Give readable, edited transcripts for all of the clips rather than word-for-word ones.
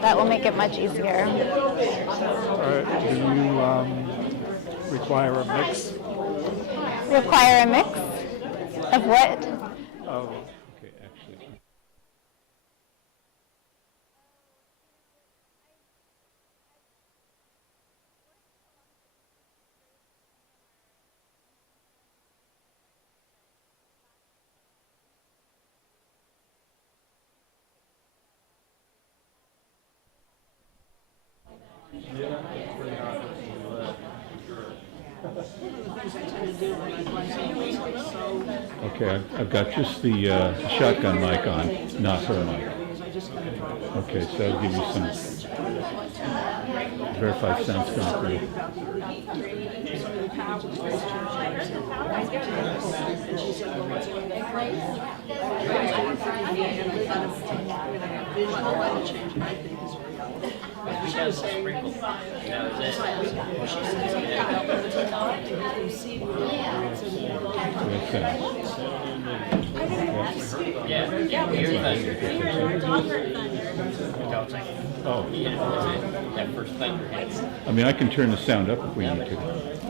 That will make it much easier. Do you require a mix? Require a mix of what? Of, okay, actually. Okay, I've got just the shotgun mic on, not her mic. Okay, so I'll give you some verified sounds coming through. Oh. That first thunder hits. I mean, I can turn the sound up if we need to.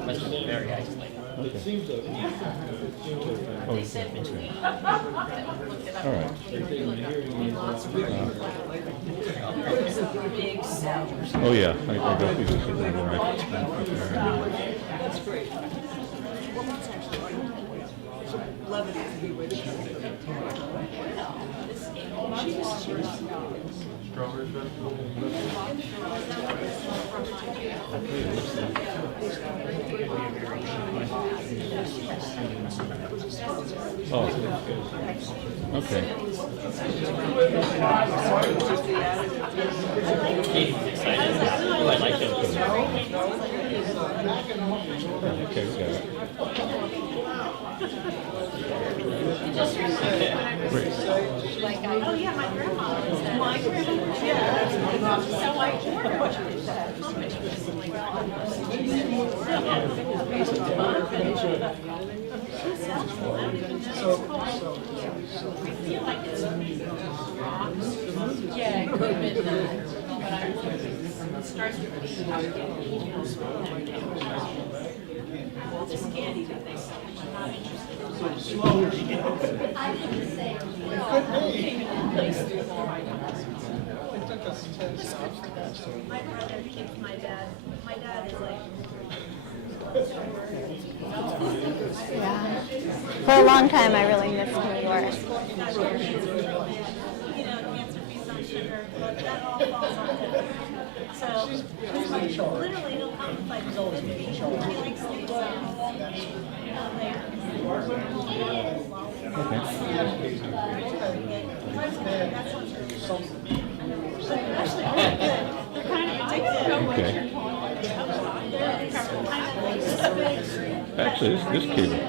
That's very isolated. Okay. Oh, okay. All right. Oh yeah, I got these at the right. That's great. Well, that's actually levity is a good way to put it. Oh, okay. Katie's excited. Oh, I like that. Okay, we got it. Great. Oh, yeah, my grandma. My grandma? Yeah. So like, yeah, it could have been but I starts to just can't even think. I'm not interested. I did the same. My brother keeps my dad. My dad is like. Yeah. For a long time, I really missed New York. Cancer fees on sugar, but that all falls on him. So, literally, he'll come like 50. He likes things there. Okay. Actually, this cable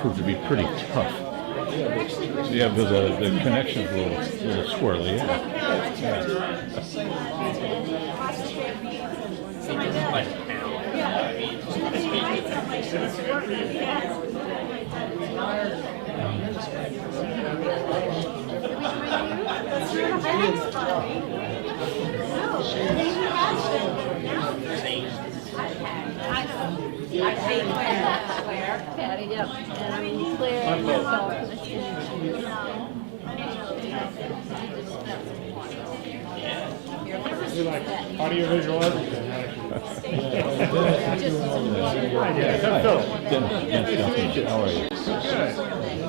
proved to be pretty tough. Yeah, but the connection's a little swirly. Yeah. I hate Claire. Patty, yep. I mean, you You're like audiovisual everything. Dennis, how are you?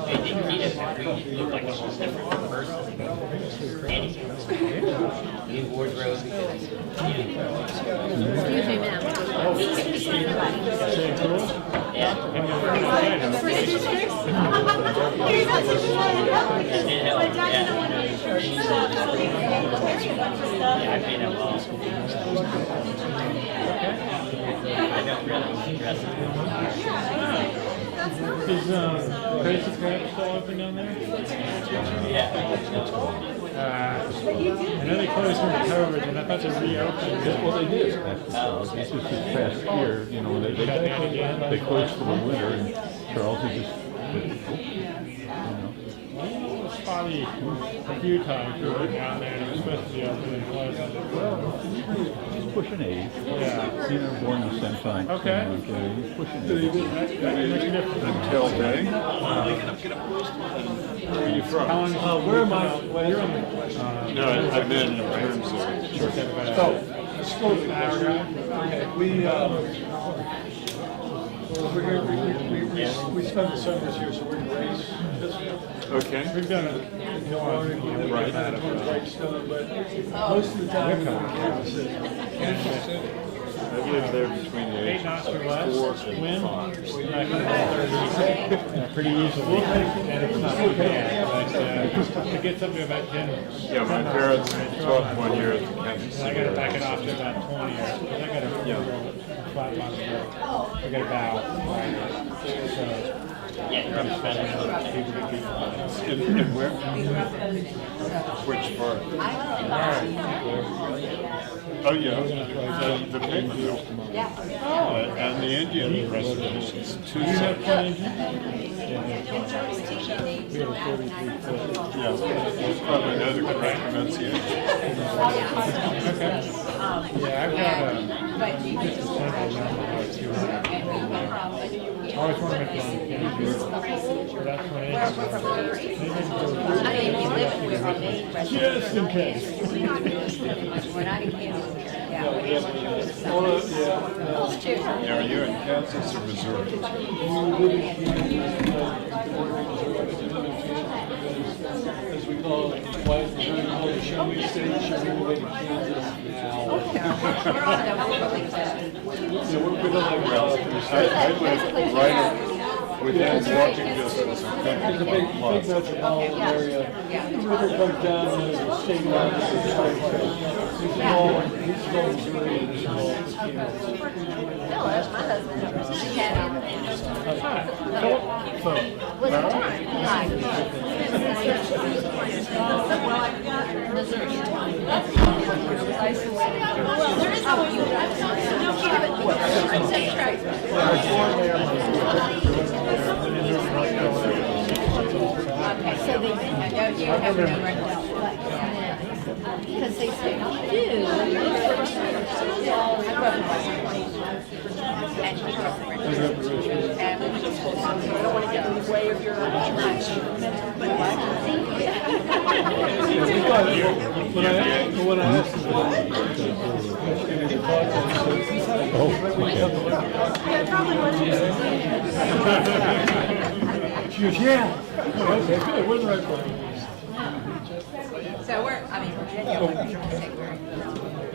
Hey, didn't he just look like a whole different person? New wardrobe because Excuse me, ma'am. yeah. I paid him well. I don't really dress it. Is Crazy Crab still open down there? Yeah. I know they closed during COVID, and I thought they reopened. Well, they did. This was this past year, you know, they closed for the winter, and Charles is just, you know. Spot lobby a few times. We were down there and it was supposed to be open and it wasn't. Well, he's pushing 80. Yeah. You know, born the same time. Okay. He's pushing 80. That can make a difference. Until then, Where are you from? How long? Where am I? Well, you're on the. No, I meant in terms of church. We spend the summers here, so we're in Grace. Okay. We've done it. Right. Whitestone, but most of the time we're in Kansas City. I've lived there between the 8 ages knots of or 4 less, and wind, 5. back in the 30s, pretty easily, and it's not too bad, but to get something about 10. Yeah, my parents taught 1 year at the Kansas I City. gotta back it off to about 20, because I got a flat bottom road. I got a bow, so. I'm just following people to keep And where? Which part? Oh, yeah, the paper mill. And the Indian reservations, two sections. Yeah, you probably know the correct pronunciation. Yeah, I've got just a sample number or two. I always want to make one. That's when it. Just in case. Yeah, are you in Kansas or Missouri? As we call it, White Missouri, show me state, show me the way to Kansas now. I live right within walking distance of It's a Country big, Club big Plaza. metropolitan area. The river comes down, and there's a state line, this is all Missouri, and this is all Kansas. Because they say you do. When I asked him, she goes, yeah. Okay, good, we're in the right place. So we're, I mean,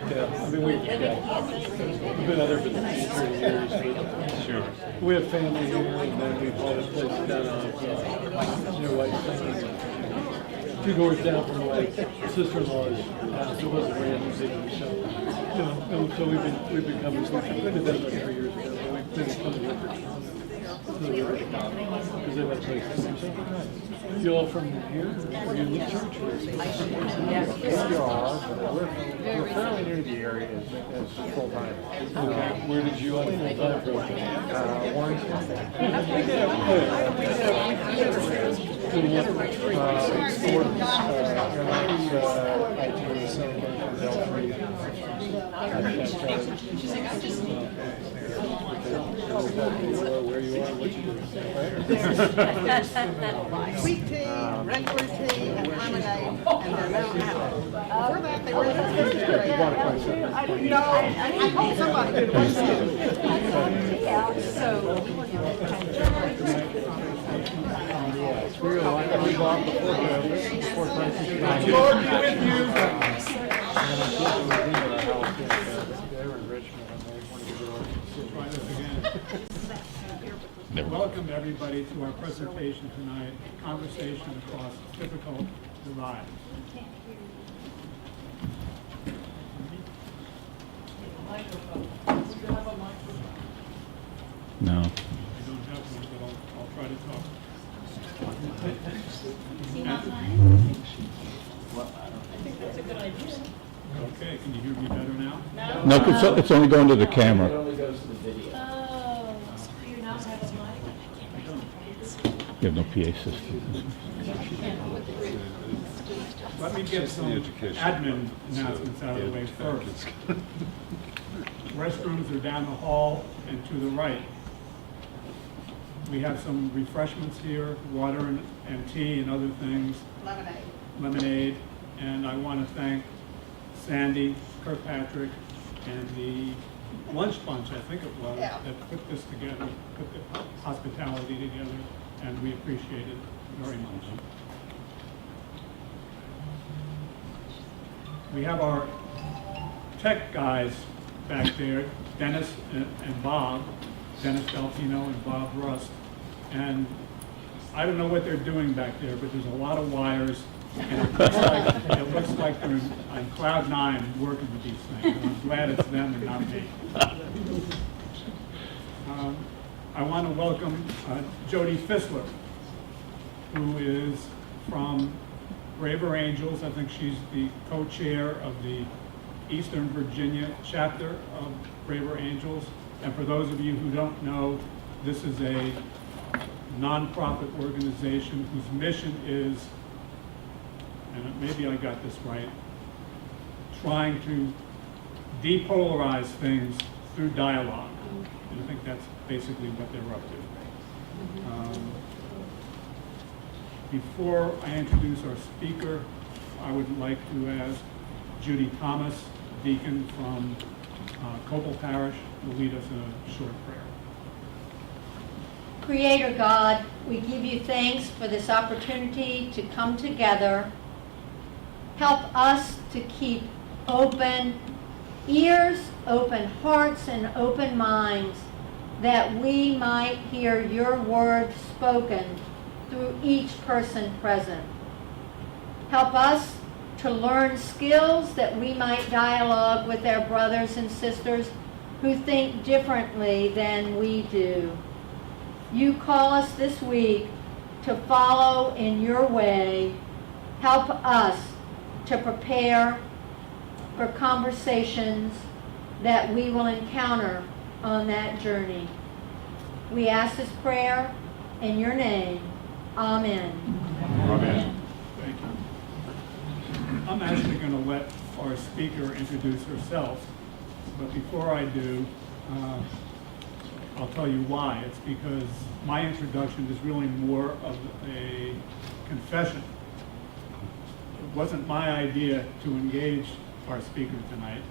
Yeah, I mean, we've been out there for 30 years. Sure. We have family here, and then we bought a place down on, near Whitestone. 2 doors down from my sister-in-law's house. It wasn't random, so, and so we've been coming, we did that like 3 years ago, but we've been coming here because they have a place. You all from here, or you live church? We are, but we're fairly new to the area as full time. Where did you all full time from? Warrington. Where you are, what you do. Sweet tea, regular tea, and lemonade, and then Mountain Apple. Before that, they were No, I told somebody to do Yeah, so. We're like we bought before prices. Lord be with you. Welcome everybody to our presentation tonight, Conversation Across Difficult Divides. no. I don't have one, but I'll try to talk. Okay, can you hear me better now? No, it's only going to the camera. You have no PA system. Let me get some admin announcements out of the way first. Restrooms are down the hall and to the right. We have some refreshments here, water and tea and other things. Lemonade. And I want to thank Sandy, Kirkpatrick, and the Lunch Bunch, I think it was, that put this together, put the hospitality together, and we appreciate it very much. We have our tech guys back there, Dennis and Bob, Dennis Delfino and Bob Rust. And I don't know what they're doing back there, but there's a lot of wires, and it looks like they're on cloud nine working with these things. And I'm glad it's them and not me. I want to welcome Jody Fissler, who is from Braver Angels. I think she's the co-chair of the Eastern Virginia chapter of Braver Angels. And for those of you who don't know, this is a nonprofit organization whose mission is, and maybe I got this right, trying to depolarize things through dialogue. And I think that's basically what they're up to. Before I introduce our speaker, I would like to ask Judy Thomas, deacon from Copel Parish, to lead us in a short prayer. Creator God, we give you thanks for this opportunity to come together. Help us to keep open ears, open hearts, and open minds, that we might hear your word spoken through each person present. Help us to learn skills that we might dialogue with our brothers and sisters who think differently than we do. You call us this week to follow in your way. Help us to prepare for conversations that we will encounter on that journey. We ask this prayer in your name. Amen. Amen. Thank you. I'm actually going to let our speaker introduce herself, but before I do, I'll tell you why. It's because my introduction is really more of a confession. It wasn't my idea to engage our speaker tonight.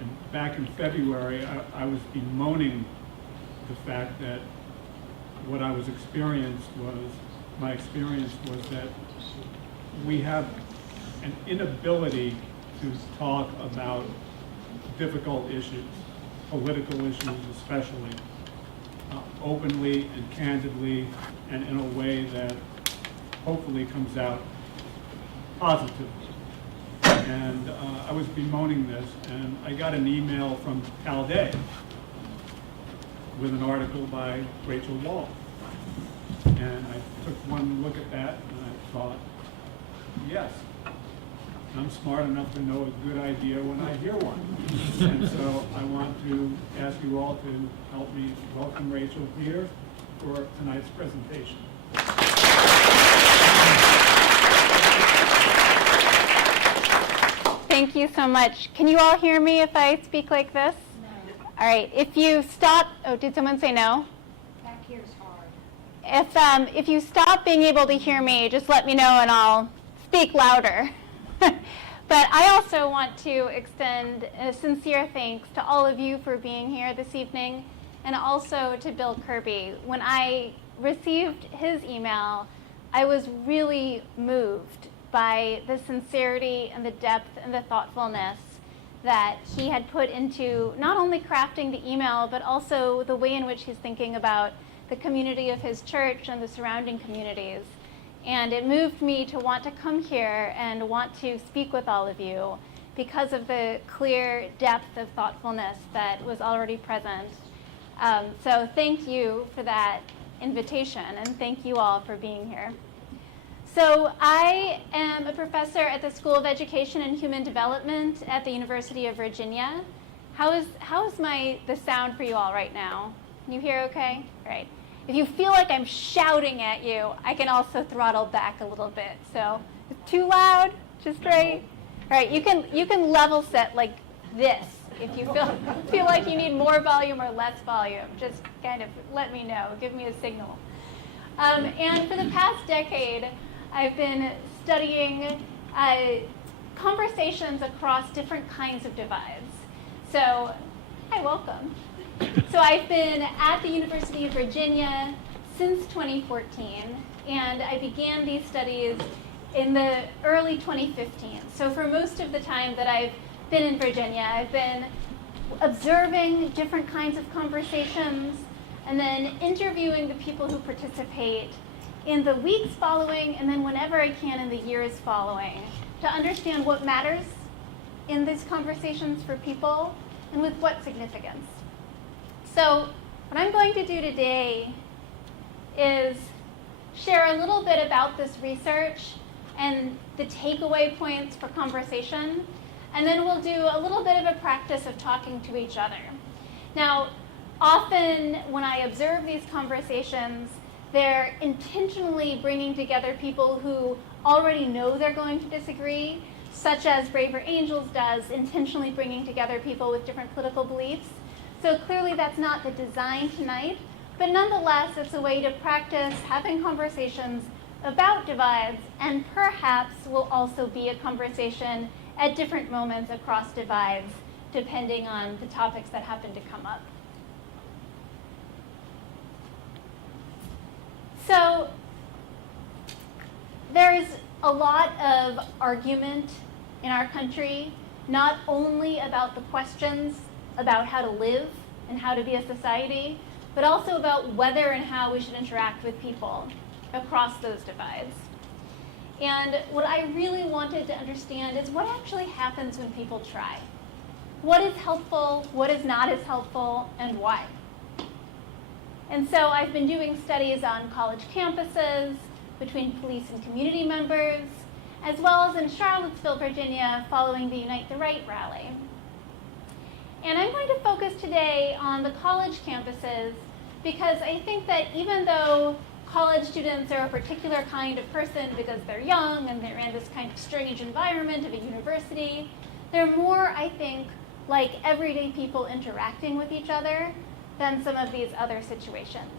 And back in February, I was bemoaning the fact that what I was my experience was that we have an inability to talk about difficult issues, political issues especially, openly and candidly, and in a way that hopefully comes out positively. And I was bemoaning this, and I got an email from Cal Day with an article by Rachel Wall. And I took one look at that, and I thought, yes, I'm smart enough to know a good idea when I hear one. And so I want to ask you all to help me welcome Rachel here for tonight's presentation. Thank you so much. Can you all hear me if I speak like this? No. All right. If you stop, oh, did someone say no? Back here's hard. If you stop being able to hear me, just let me know and I'll speak louder. But I also want to extend a sincere thanks to all of you for being here this evening, and also to Bill Kirby. When I received his email, I was really moved by the sincerity and the depth and the thoughtfulness that he had put into not only crafting the email, but also the way in which he's thinking about the community of his church and the surrounding communities. And it moved me to want to come here and want to speak with all of you because of the clear depth of thoughtfulness that was already present. So thank you for that invitation, and thank you all for being here. So I am a professor at the School of Education and Human Development at the University of Virginia. How is the sound for you all right now? Can you hear okay? All right. If you feel like I'm shouting at you, I can also throttle back a little bit. So too loud, just right. All right, you can level set like this if you feel like you need more volume or less volume. Just kind of let me know. Give me a signal. And for the past decade, I've been studying conversations across different kinds of divides. So, hi, welcome. So I've been at the University of Virginia since 2014, and I began these studies in the early 2015. So for most of the time that I've been in Virginia, I've been observing different kinds of conversations and then interviewing the people who participate in the weeks following and then whenever I can in the years following to understand what matters in these conversations for people and with what significance. So what I'm going to do today is share a little bit about this research and the takeaway points for conversation, and then we'll do a little bit of a practice of talking to each other. Now, often when I observe these conversations, they're intentionally bringing together people who already know they're going to disagree, such as Braver Angels does, intentionally bringing together people with different political beliefs. So clearly that's not the design tonight, but nonetheless it's a way to practice having conversations about divides, and perhaps will also be a conversation at different moments across divides, depending on the topics that happen to come up. So there's a lot of argument in our country, not only about the questions about how to live and how to be a society, but also about whether and how we should interact with people across those divides. And what I really wanted to understand is what actually happens when people try. What is helpful, what is not as helpful, and why? And so I've been doing studies on college campuses, between police and community members, as well as in Charlottesville, Virginia, following the Unite the Right rally. And I'm going to focus today on the college campuses because I think that even though college students are a particular kind of person because they're young and they're in this kind of strange environment of a university, they're more, I think, like everyday people interacting with each other than some of these other situations.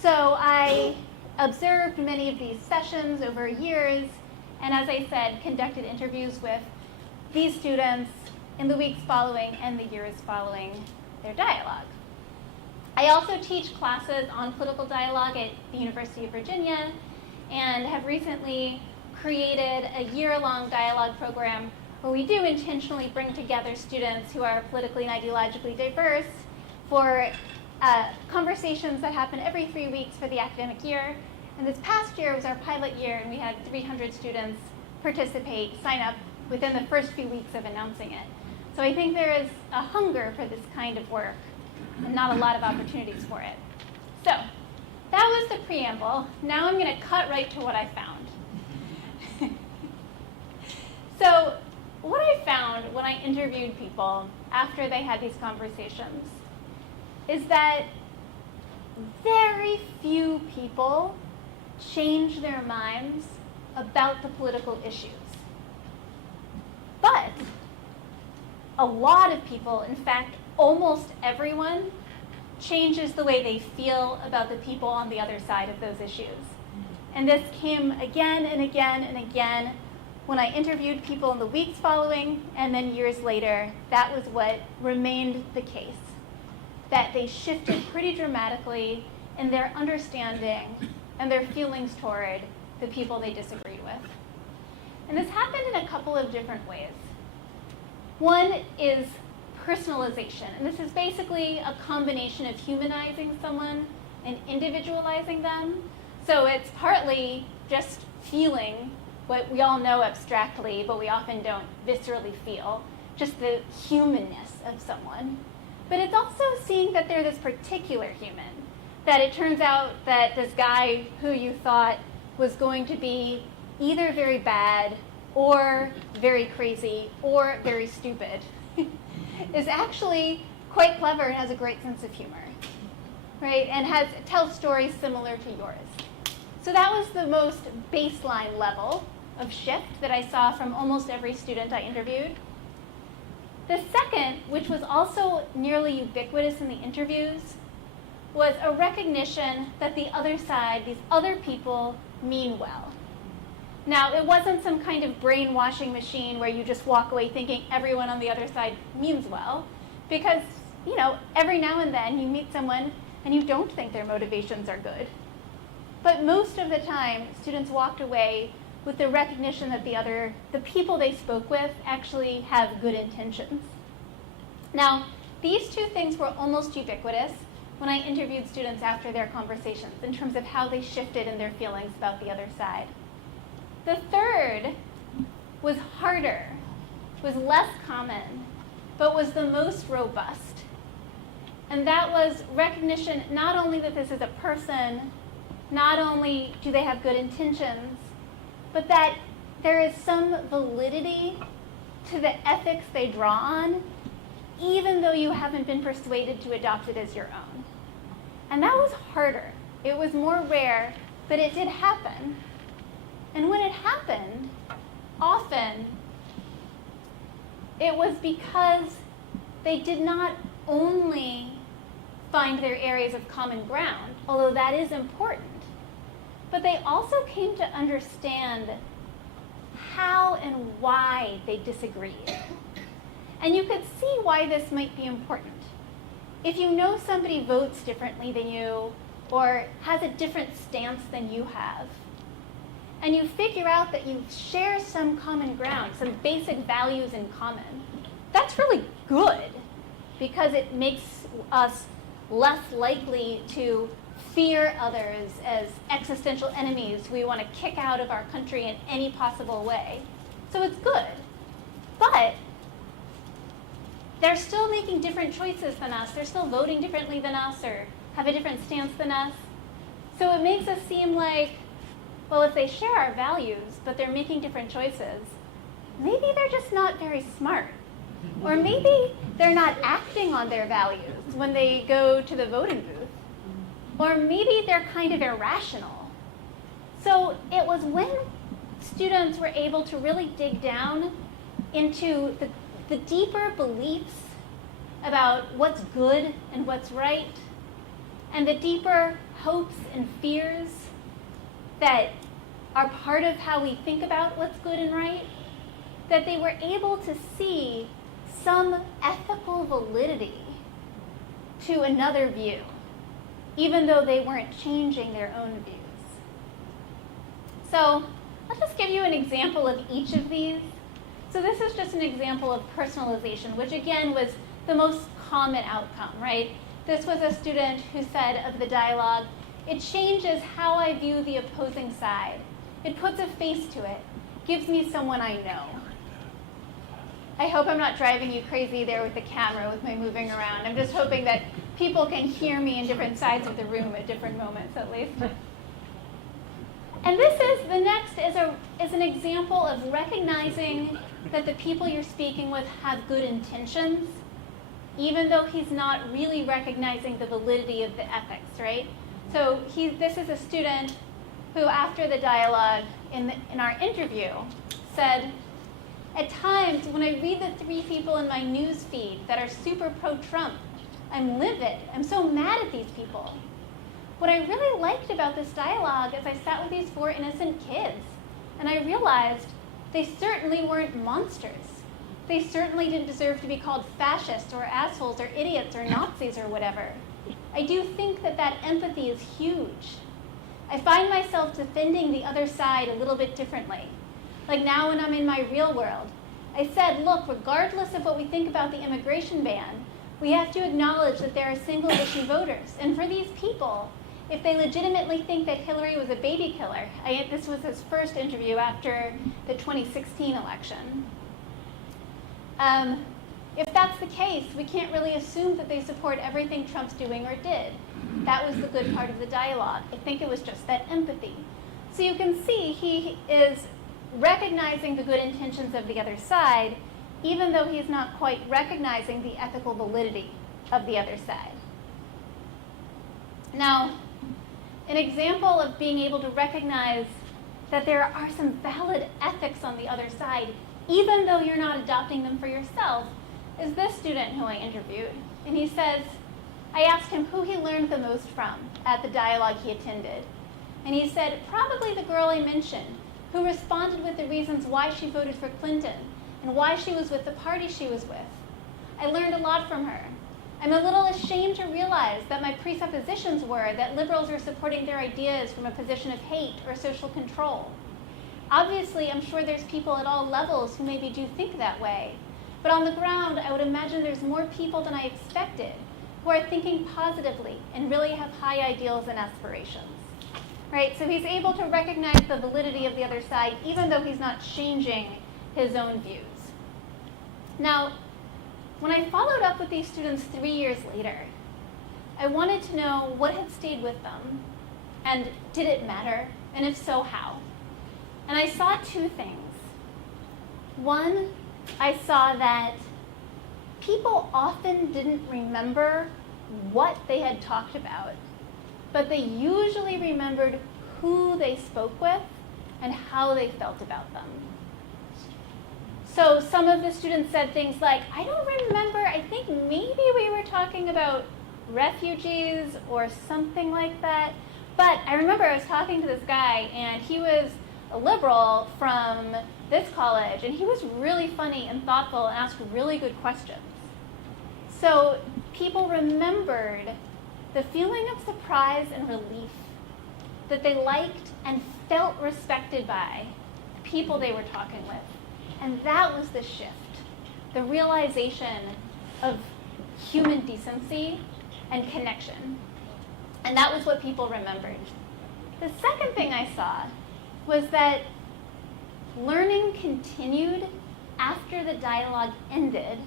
So I observed many of these sessions over years, and as I said, conducted interviews with these students in the weeks following and the years following their dialogue. I also teach classes on political dialogue at the University of Virginia and have recently created a year-long dialogue program where we do intentionally bring together students who are politically and ideologically diverse for conversations that happen every 3 weeks for the academic year. And this past year was our pilot year, and we had 300 students participate, sign up within the first few weeks of announcing it. So I think there is a hunger for this kind of work and not a lot of opportunities for it. So that was the preamble. Now I'm going to cut right to what I found. So what I found when I interviewed people after they had these conversations is that very few people change their minds about the political issues. But a lot of people, in fact, almost everyone, changes the way they feel about the people on the other side of those issues. And this came again and again and again when I interviewed people in the weeks following, and then years later, that was what remained the case. That they shifted pretty dramatically in their understanding and their feelings toward the people they disagreed with. And this happened in a couple of different ways. One is personalization, and this is basically a combination of humanizing someone and individualizing them. So it's partly just feeling what we all know abstractly, but we often don't viscerally feel, just the humanness of someone. But it's also seeing that they're this particular human, that it turns out that this guy who you thought was going to be either very bad or very crazy or very stupid is actually quite clever and has a great sense of humor. right? And tells stories similar to yours. So that was the most baseline level of shift that I saw from almost every student I interviewed. The second, which was also nearly ubiquitous in the interviews, was a recognition that the other side, these other people, mean well. Now, it wasn't some kind of brainwashing machine where you just walk away thinking everyone on the other side means well, because, you know, every now and then you meet someone and you don't think their motivations are good. But most of the time, students walked away with the recognition that the people they spoke with actually have good intentions. Now, these two things were almost ubiquitous when I interviewed students after their conversations in terms of how they shifted in their feelings about the other side. The third was harder, was less common, but was the most robust. And that was recognition not only that this is a person, not only do they have good intentions, but that there is some validity to the ethics they draw on, even though you haven't been persuaded to adopt it as your own. And that was harder. It was more rare, but it did happen. And when it happened, often it was because they did not only find their areas of common ground, although that is important, but they also came to understand how and why they disagreed. And you could see why this might be important. If you know somebody votes differently than you or has a different stance than you have, and you figure out that you share some common ground, some basic values in common, that's really good because it makes us less likely to fear others as existential enemies we want to kick out of our country in any possible way. So it's good. But they're still making different choices than us. They're still voting differently than us or have a different stance than us. So it makes us seem like, well, if they share our values, but they're making different choices, maybe they're just not very smart. Or maybe they're not acting on their values when they go to the voting booth. Or maybe they're kind of irrational. So it was when students were able to really dig down into the deeper beliefs about what's good and what's right, and the deeper hopes and fears that are part of how we think about what's good and right, that they were able to see some ethical validity to another view, even though they weren't changing their own views. So I'll just give you an example of each of these. So this is just an example of personalization, which again was the most common outcome, right? This was a student who said of the dialogue, it changes how I view the opposing side. It puts a face to it, gives me someone I know. I hope I'm not driving you crazy there with the camera with my moving around. I'm just hoping that people can hear me in different sides of the room at different moments at least. And the next is an example of recognizing that the people you're speaking with have good intentions, even though he's not really recognizing the validity of the ethics, right? So this is a student who, after the dialogue in our interview, said, at times when I read the 3 people in my news feed that are super pro-Trump, I'm livid. I'm so mad at these people. What I really liked about this dialogue is I sat with these 4 innocent kids, and I realized they certainly weren't monsters. They certainly didn't deserve to be called fascists or assholes or idiots or Nazis or whatever. I do think that empathy is huge. I find myself defending the other side a little bit differently. Like now when I'm in my real world, I said, look, regardless of what we think about the immigration ban, we have to acknowledge that there are single issue voters. And for these people, if they legitimately think that Hillary was a baby killer, this was his first interview after the 2016 election. If that's the case, we can't really assume that they support everything Trump's doing or did. That was the good part of the dialogue. I think it was just that empathy. So you can see he is recognizing the good intentions of the other side, even though he's not quite recognizing the ethical validity of the other side. Now, an example of being able to recognize that there are some valid ethics on the other side, even though you're not adopting them for yourself, is this student who I interviewed. And he says, I asked him who he learned the most from at the dialogue he attended. And he said, probably the girl I mentioned, who responded with the reasons why she voted for Clinton and why she was with the party she was with. I learned a lot from her. I'm a little ashamed to realize that my presuppositions were that liberals are supporting their ideas from a position of hate or social control. Obviously, I'm sure there's people at all levels who maybe do think that way. But on the ground, I would imagine there's more people than I expected who are thinking positively and really have high ideals and aspirations. Right? So he's able to recognize the validity of the other side, even though he's not changing his own views. Now, when I followed up with these students 3 years later, I wanted to know what had stayed with them, and did it matter, and if so, how? And I saw two things. One, I saw that people often didn't remember what they had talked about, but they usually remembered who they spoke with and how they felt about them. So some of the students said things like, I don't remember, I think maybe we were talking about refugees or something like that. But I remember I was talking to this guy, and he was a liberal from this college, and he was really funny and thoughtful and asked really good questions. So people remembered the feeling of surprise and relief that they liked and felt respected by the people they were talking with. And that was the shift, the realization of human decency and connection. And that was what people remembered. The second thing I saw was that learning continued after the dialogue ended,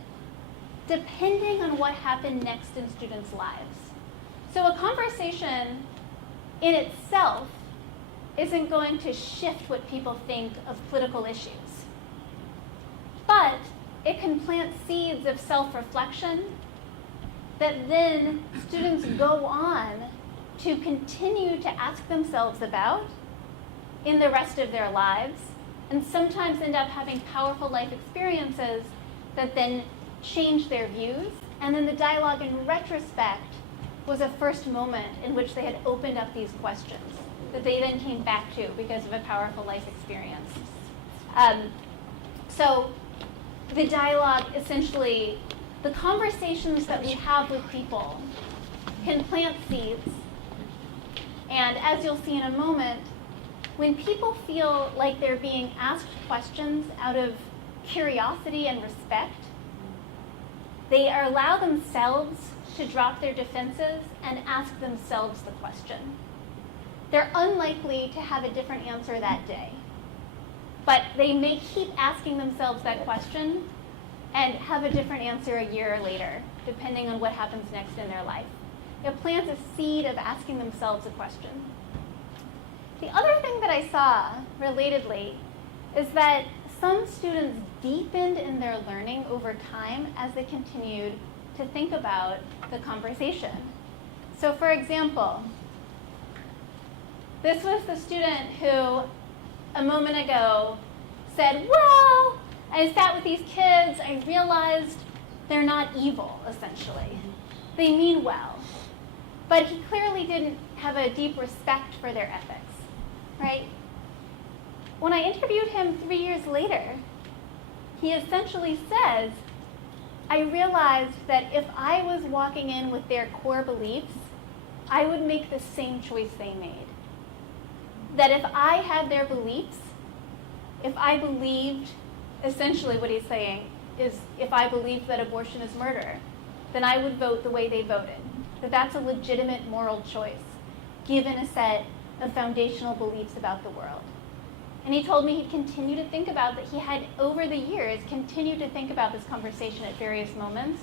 depending on what happened next in students' lives. So a conversation in itself isn't going to shift what people think of political issues. But it can plant seeds of self-reflection that then students go on to continue to ask themselves about in the rest of their lives, and sometimes end up having powerful life experiences that then change their views. And then the dialogue in retrospect was a first moment in which they had opened up these questions that they then came back to because of a powerful life experience. So the dialogue, essentially, the conversations that we have with people can plant seeds. And as you'll see in a moment, when people feel like they're being asked questions out of curiosity and respect, they allow themselves to drop their defenses and ask themselves the question. They're unlikely to have a different answer that day, but they may keep asking themselves that question and have a different answer a year later, depending on what happens next in their life. It plants a seed of asking themselves a question. The other thing that I saw, relatedly, is that some students deepened in their learning over time as they continued to think about the conversation. So for example, this was the student who, a moment ago, said, well, I sat with these kids, I realized they're not evil, essentially. They mean well. But he clearly didn't have a deep respect for their ethics, right? When I interviewed him 3 years later, he essentially says, I realized that if I was walking in with their core beliefs, I would make the same choice they made. That if I had their beliefs, if I believed, essentially what he's saying is, if I believed that abortion is murder, then I would vote the way they voted. That that's a legitimate moral choice, given a set of foundational beliefs about the world. And he told me he'd continue to think about that. He had, over the years, continued to think about this conversation at various moments,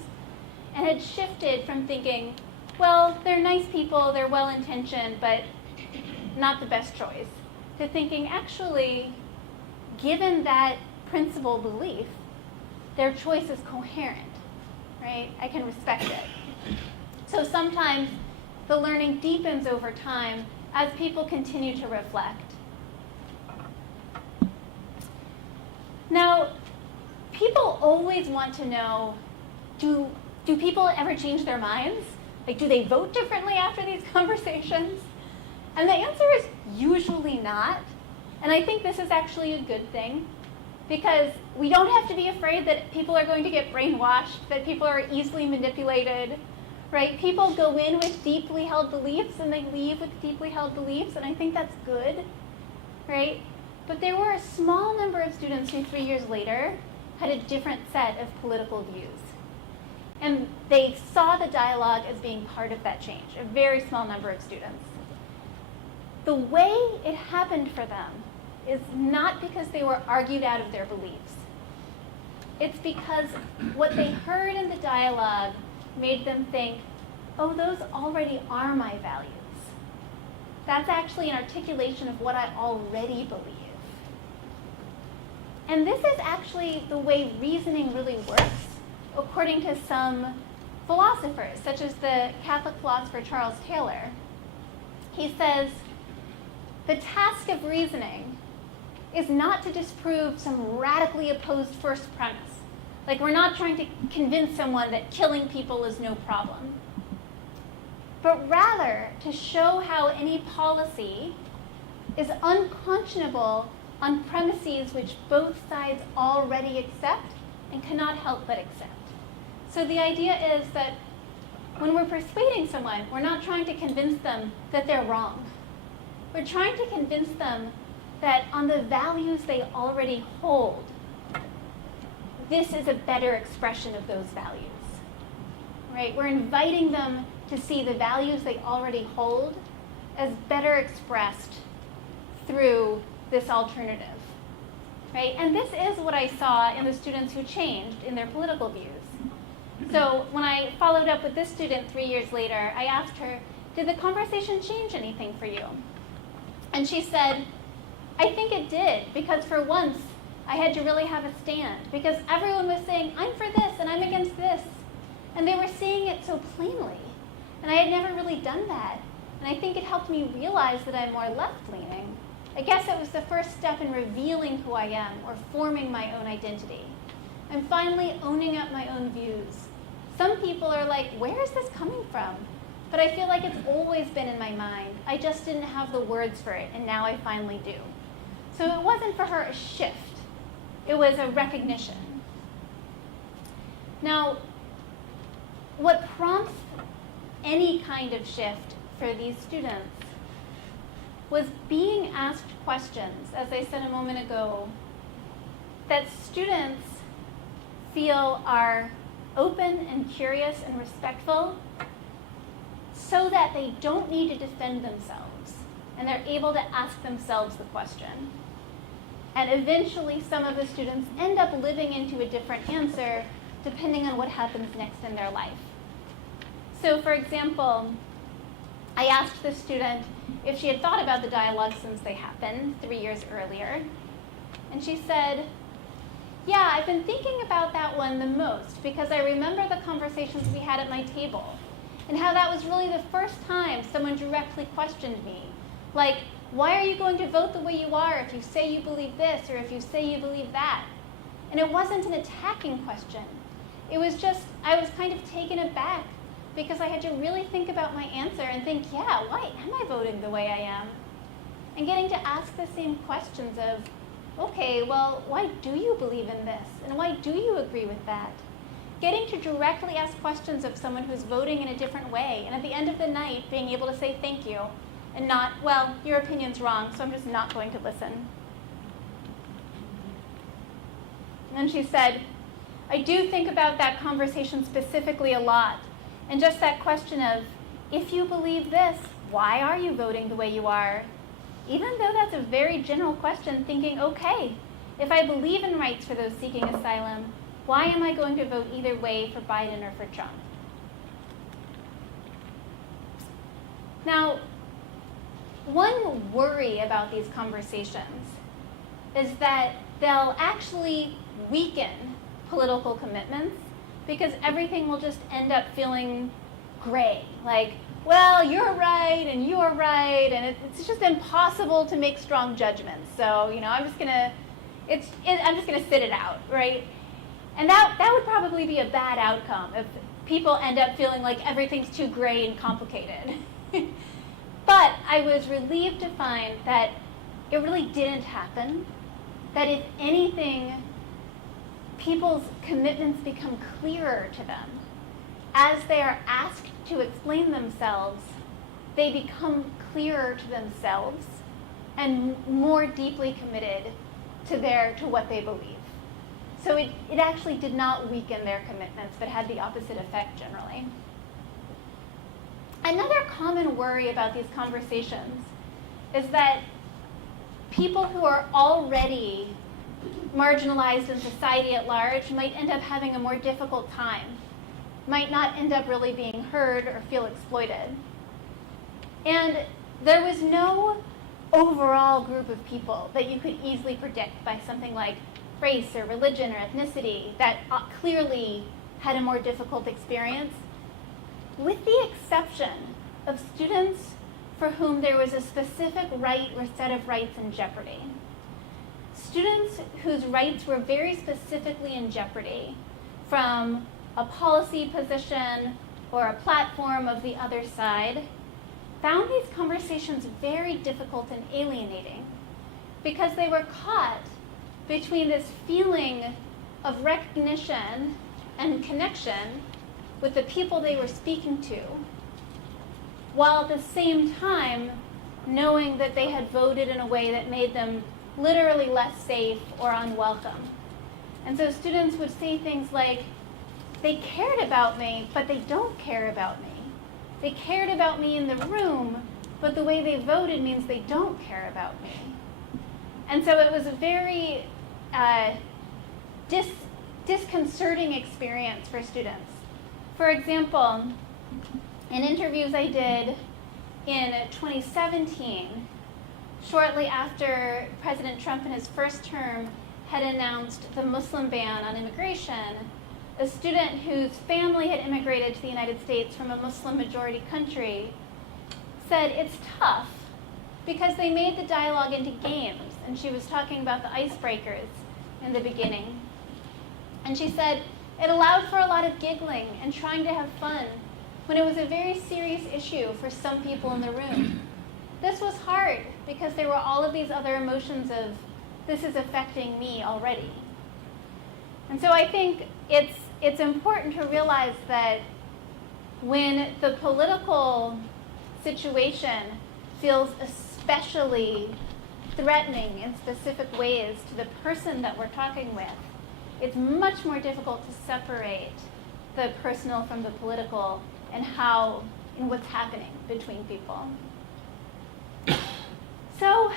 and had shifted from thinking, well, they're nice people, they're well-intentioned, but not the best choice, to thinking, actually, given that principal belief, their choice is coherent, right? I can respect it. So sometimes the learning deepens over time as people continue to reflect. Now, people always want to know, do people ever change their minds? Like, do they vote differently after these conversations? And the answer is usually not. And I think this is actually a good thing, because we don't have to be afraid that people are going to get brainwashed, that people are easily manipulated, right? People go in with deeply held beliefs and they leave with deeply held beliefs, and I think that's good, right? But there were a small number of students who 3 years later had a different set of political views. And they saw the dialogue as being part of that change, a very small number of students. The way it happened for them is not because they were argued out of their beliefs. It's because what they heard in the dialogue made them think, oh, those already are my values. That's actually an articulation of what I already believe. And this is actually the way reasoning really works, according to some philosophers, such as the Catholic philosopher Charles Taylor. He says, the task of reasoning is not to disprove some radically opposed first premise. Like, we're not trying to convince someone that killing people is no problem, but rather to show how any policy is unconscionable on premises which both sides already accept and cannot help but accept. So the idea is that when we're persuading someone, we're not trying to convince them that they're wrong. We're trying to convince them that on the values they already hold, this is a better expression of those values, right? We're inviting them to see the values they already hold as better expressed through this alternative, right? And this is what I saw in the students who changed in their political views. So when I followed up with this student 3 years later, I asked her, did the conversation change anything for you? And she said, I think it did, because for once I had to really have a stand, because everyone was saying, I'm for this and I'm against this. And they were seeing it so plainly. And I had never really done that. And I think it helped me realize that I'm more left-leaning. I guess it was the first step in revealing who I am or forming my own identity. I'm finally owning up my own views. Some people are like, where is this coming from? But I feel like it's always been in my mind. I just didn't have the words for it, and now I finally do. So it wasn't for her a shift. It was a recognition. Now, what prompts any kind of shift for these students was being asked questions, as I said a moment ago, that students feel are open and curious and respectful, so that they don't need to defend themselves, and they're able to ask themselves the question. And eventually, some of the students end up living into a different answer depending on what happens next in their life. So for example, I asked the student if she had thought about the dialogue since they happened 3 years earlier. And she said, yeah, I've been thinking about that one the most because I remember the conversations we had at my table and how that was really the first time someone directly questioned me. Like, why are you going to vote the way you are if you say you believe this or if you say you believe that? And it wasn't an attacking question. It was just, I was kind of taken aback because I had to really think about my answer and think, yeah, why am I voting the way I am? And getting to ask the same questions of, okay, well, why do you believe in this? And why do you agree with that? Getting to directly ask questions of someone who's voting in a different way, and at the end of the night, being able to say thank you, and not, well, your opinion's wrong, so I'm just not going to listen. And then she said, I do think about that conversation specifically a lot, and just that question of, if you believe this, why are you voting the way you are? Even though that's a very general question, thinking, okay, if I believe in rights for those seeking asylum, why am I going to vote either way for Biden or for Trump? Now, one worry about these conversations is that they'll actually weaken political commitments because everything will just end up feeling gray. Like, well, you're right and you're right, and it's just impossible to make strong judgments. So, I'm just gonna sit it out, right? And that would probably be a bad outcome if people end up feeling like everything's too gray and complicated. But I was relieved to find that it really didn't happen. That if anything, people's commitments become clearer to them. As they are asked to explain themselves, they become clearer to themselves and more deeply committed to what they believe. So it actually did not weaken their commitments, but had the opposite effect generally. Another common worry about these conversations is that people who are already marginalized in society at large might end up having a more difficult time, might not end up really being heard or feel exploited. And there was no overall group of people that you could easily predict by something like race or religion or ethnicity that clearly had a more difficult experience, with the exception of students for whom there was a specific right or set of rights in jeopardy. Students whose rights were very specifically in jeopardy from a policy position or a platform of the other side found these conversations very difficult and alienating because they were caught between this feeling of recognition and connection with the people they were speaking to, while at the same time knowing that they had voted in a way that made them literally less safe or unwelcome. And so students would say things like, they cared about me, but they don't care about me. They cared about me in the room, but the way they voted means they don't care about me. And so it was a very disconcerting experience for students. For example, in interviews I did in 2017, shortly after President Trump in his first term had announced the Muslim ban on immigration, a student whose family had immigrated to the United States from a Muslim majority country said it's tough because they made the dialogue into games, and she was talking about the icebreakers in the beginning. And she said it allowed for a lot of giggling and trying to have fun when it was a very serious issue for some people in the room. This was hard because there were all of these other emotions of, this is affecting me already. And so I think it's important to realize that when the political situation feels especially threatening in specific ways to the person that we're talking with, it's much more difficult to separate the personal from the political and what's happening between people. So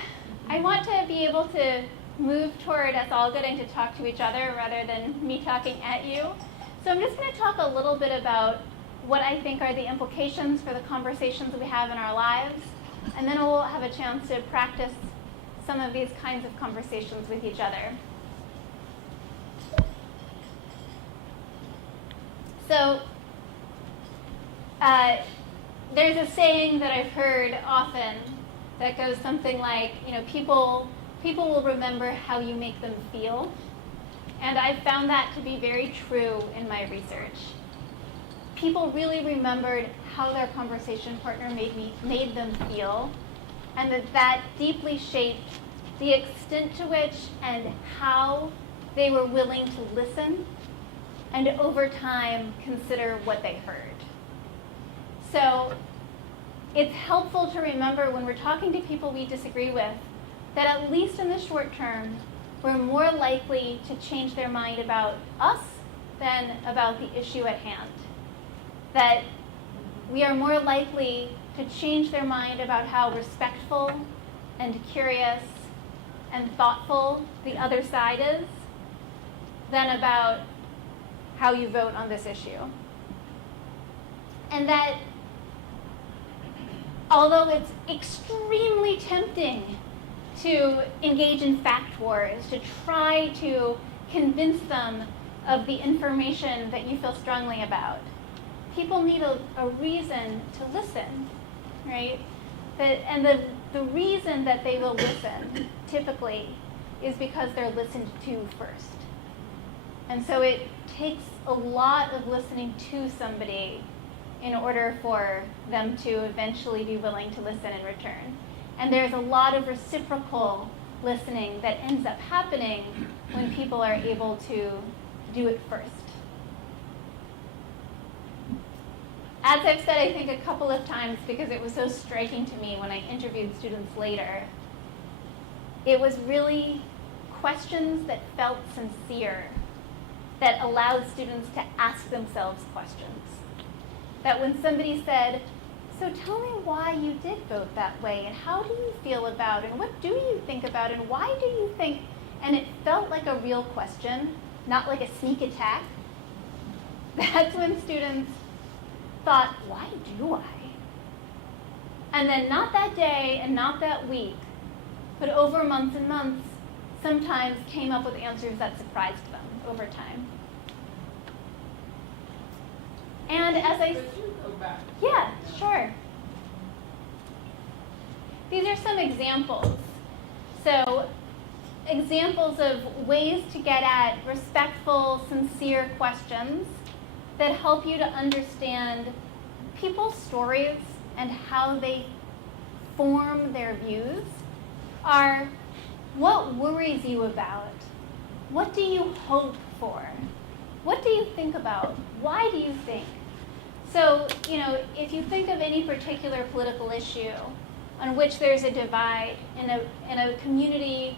I want to be able to move toward us all getting to talk to each other rather than me talking at you. So I'm just going to talk a little bit about what I think are the implications for the conversations we have in our lives, and then we'll have a chance to practice some of these kinds of conversations with each other. So there's a saying that I've heard often that goes something like, people will remember how you make them feel. And I've found that to be very true in my research. People really remembered how their conversation partner made them feel, and that deeply shaped the extent to which and how they were willing to listen and over time consider what they heard. So it's helpful to remember when we're talking to people we disagree with that at least in the short term, we're more likely to change their mind about us than about the issue at hand. That we are more likely to change their mind about how respectful and curious and thoughtful the other side is than about how you vote on this issue. And that although it's extremely tempting to engage in fact wars, to try to convince them of the information that you feel strongly about, people need a reason to listen, right? And the reason that they will listen, typically, is because they're listened to first. And so it takes a lot of listening to somebody in order for them to eventually be willing to listen in return. And there's a lot of reciprocal listening that ends up happening when people are able to do it first. As I've said, I think a couple of times, because it was so striking to me when I interviewed students later, it was really questions that felt sincere, that allowed students to ask themselves questions. That when somebody said, so tell me why you did vote that way, and how do you feel about it, and what do you think about it, and why do you think, and it felt like a real question, not like a sneak attack, that's when students thought, why do I? And then not that day and not that week, but over months and months, sometimes came up with answers that surprised them over time. And as I... Could you go back? Yeah, sure. These are some examples. So, examples of ways to get at respectful, sincere questions that help you to understand people's stories and how they form their views are: what worries you about? What do you hope for? What do you think about? Why do you think? So, if you think of any particular political issue on which there's a divide in a community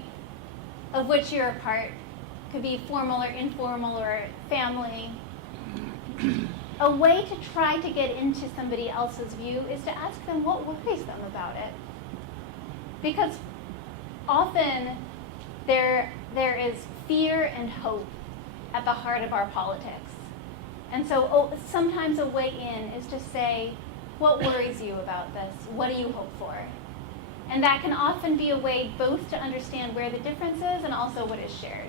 of which you're a part, could be formal or informal or family, a way to try to get into somebody else's view is to ask them what worries them about it. Because often there is fear and hope at the heart of our politics. And so sometimes a way in is to say, what worries you about this? What do you hope for? And that can often be a way both to understand where the difference is and also what is shared.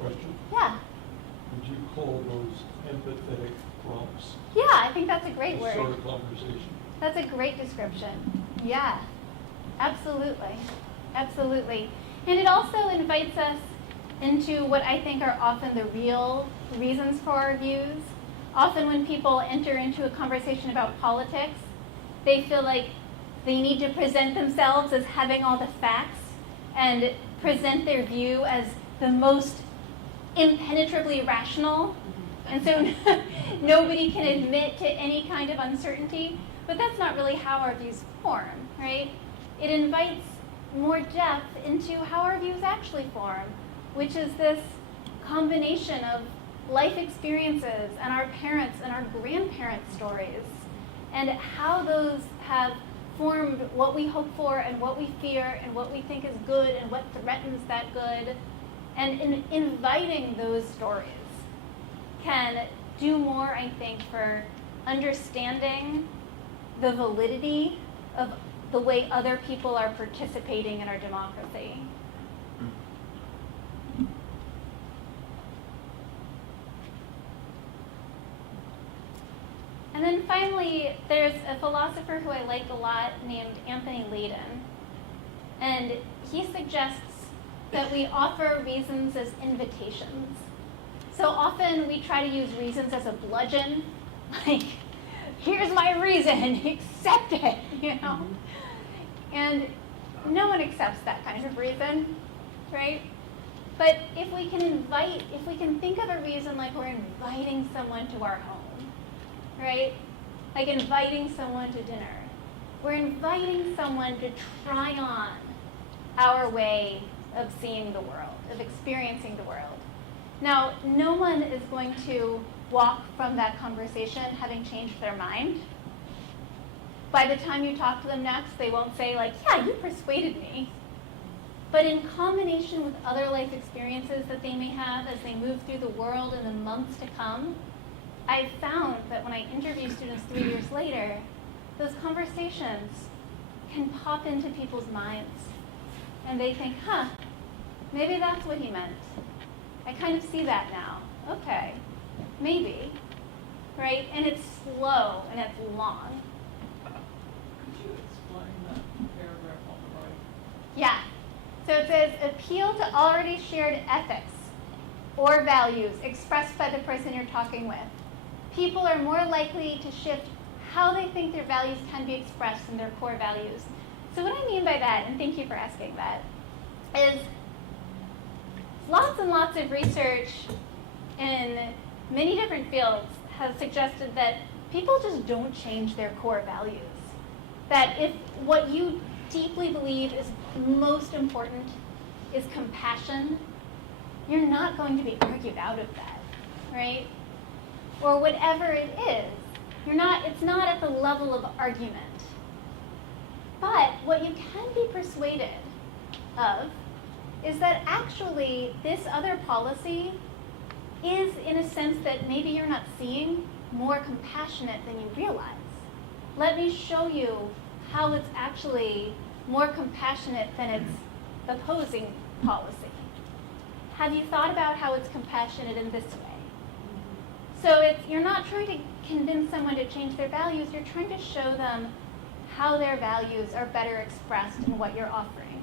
Question? Yeah. Would you call those empathetic prompts? Yeah, I think that's a great To word. start a conversation. That's a great description. Yeah, absolutely. Absolutely. And it also invites us into what I think are often the real reasons for our views. Often when people enter into a conversation about politics, they feel like they need to present themselves as having all the facts and present their view as the most impenetrably rational. And so nobody can admit to any kind of uncertainty. But that's not really how our views form, right? It invites more depth into how our views actually form, which is this combination of life experiences and our parents' and our grandparents' stories, and how those have formed what we hope for and what we fear and what we think is good and what threatens that good. And in inviting those stories can do more, I think, for understanding the validity of the way other people are participating in our democracy. And then finally, there's a philosopher who I like a lot named Anthony Layden. And he suggests that we offer reasons as invitations. So often we try to use reasons as a bludgeon, like, here's my reason, accept it, And no one accepts that kind of reason, right? But if we can think of a reason like we're inviting someone to our home, right? Like inviting someone to dinner. We're inviting someone to try on our way of seeing the world, of experiencing the world. Now, no one is going to walk from that conversation having changed their mind. By the time you talk to them next, they won't say like, yeah, you persuaded me. But in combination with other life experiences that they may have as they move through the world in the months to come, I've found that when I interview students 3 years later, those conversations can pop into people's minds. And they think, maybe that's what he meant. I kind kind of see that now. Okay, maybe, right? And it's slow and it's long. Could you explain that paragraph on the right? Yeah. So it says, appeal to already shared ethics or values expressed by the person you're talking with. People are more likely to shift how they think their values can be expressed in their core values. So what I mean by that, and thank you for asking that, is lots and lots of research in many different fields has suggested that people just don't change their core values. That if what you deeply believe is most important is compassion, you're not going to be argued out of that, right? Or whatever it is, it's not at the level of argument. But what you can be persuaded of is that actually this other policy is, in a sense that maybe you're not seeing, more compassionate than you realize. Let me show you how it's actually more compassionate than its opposing policy. Have you thought about how it's compassionate in this way? So you're not trying to convince someone to change their values, you're trying to show them how their values are better expressed in what you're offering.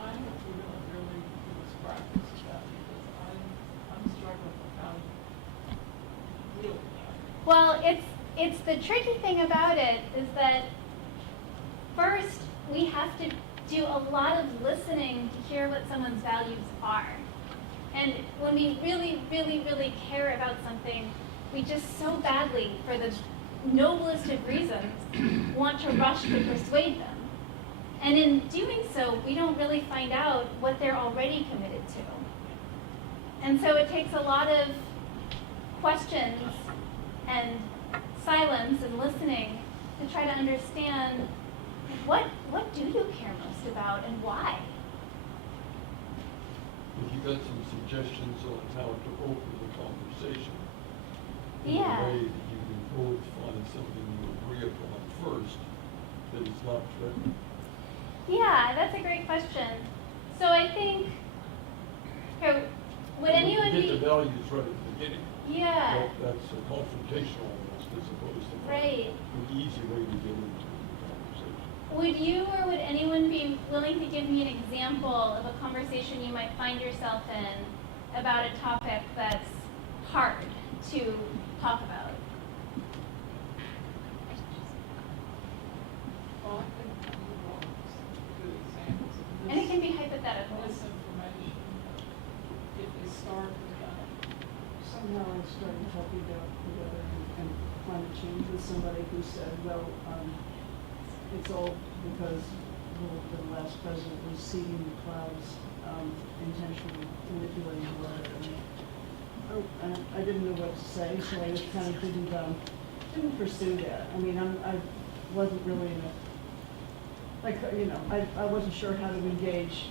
I have to really do this practice that because I'm struggling with how to deal with that. Well, it's the tricky thing about it is that first we have to do a lot of listening to hear what someone's values are. And when we really, really, really care about something, we just so badly, for the noblest of reasons, want to rush to persuade them. And in doing so, we don't really find out what they're already committed to. And so it takes a lot of questions and silence and listening to try to understand what do you care most about and why? If you got some suggestions on how to open the conversation in Yeah. a way that you can both find something you agree upon first, that is not threatening. Yeah, that's a great question. So I think, here, would anyone Get the be, values right at the beginning. yeah, That's a confrontational almost, as opposed to right. an easy way to get into the conversation. Would you or would anyone be willing to give me an example of a conversation you might find yourself in about a topic that's hard to talk about? Well, I think you want good examples of And it can be hypothetical. misinformation. If they start with that. Somehow I started talking about the weather and climate change with somebody who said, well, it's all because the last president was seeding the clouds, intentionally manipulating the weather. And I didn't know what to say, so I just kind of didn't pursue that. I mean, I wasn't really in a, like, I wasn't sure how to engage.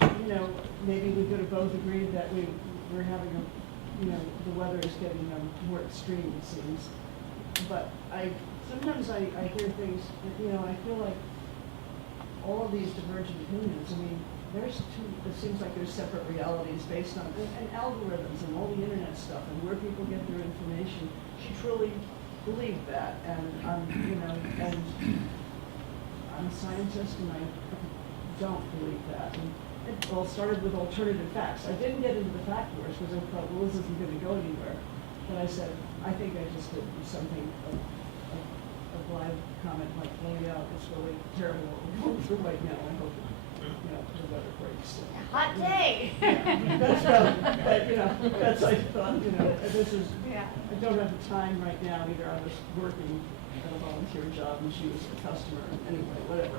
Maybe we could have both agreed that we're having the weather is getting more extreme, it seems. But sometimes I hear things, I feel like all of these divergent opinions, I mean, it seems like there's separate realities based on, and algorithms and all the internet stuff and where people get their information. She truly believed that, and and I'm a scientist and I don't believe that. And it all started with alternative facts. I didn't get into the fact wars because I thought, well, this isn't going to go anywhere. But I said, I think I just did something, a live comment like, oh yeah, it's really terrible what we're going through right now. I hope the weather breaks. Hot day. That's that's I thought, this is, Yeah. I don't have the time right now either. I was working at a volunteer job and she was a customer. Anyway, whatever.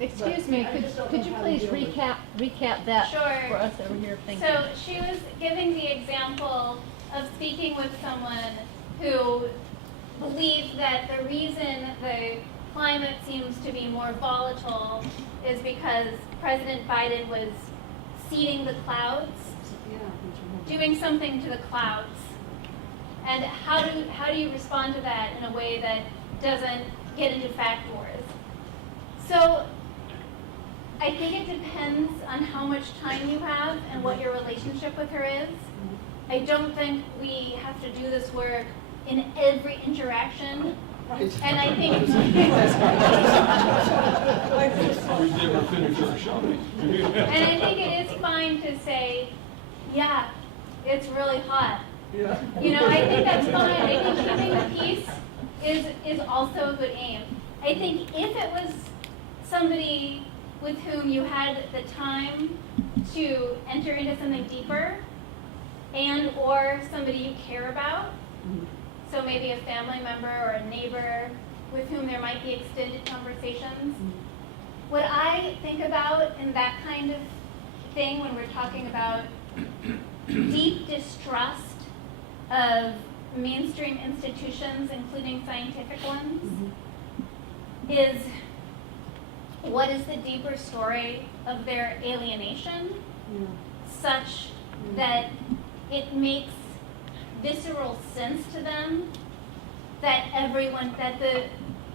Excuse me, could you please recap that Sure. for us over here? Thank you. So she was giving the example of speaking with someone who believed that the reason the climate seems to be more volatile is because President Biden was seeding the clouds, doing something to the clouds. And how do you respond to that in a way that doesn't get into fact wars? So I think it depends on how much time you have and what your relationship with her is. I don't think we have to do this work in every interaction. And I think We never finish our shopping. and I think it is fine to say, yeah, it's really hot. Yeah. You know, I think that's fine. I think keeping the peace is also a good aim. I think if it was somebody with whom you had the time to enter into something deeper and or somebody you care about, so maybe a family member or a neighbor with whom there might be extended conversations, what I think about in that kind of thing when we're talking about deep distrust of mainstream institutions, including scientific ones, is what is the deeper story of their alienation such that it makes visceral sense to them that everyone, that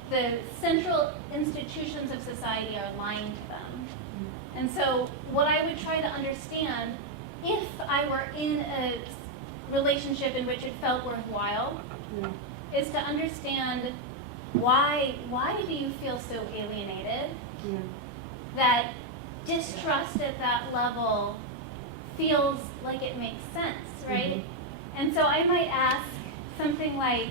the central institutions of society are lying to them. And so what I would try to understand, if I were in a relationship in which it felt worthwhile, is to understand why do you feel so alienated? That distrust at that level feels like it makes sense, right? And so I might ask something like,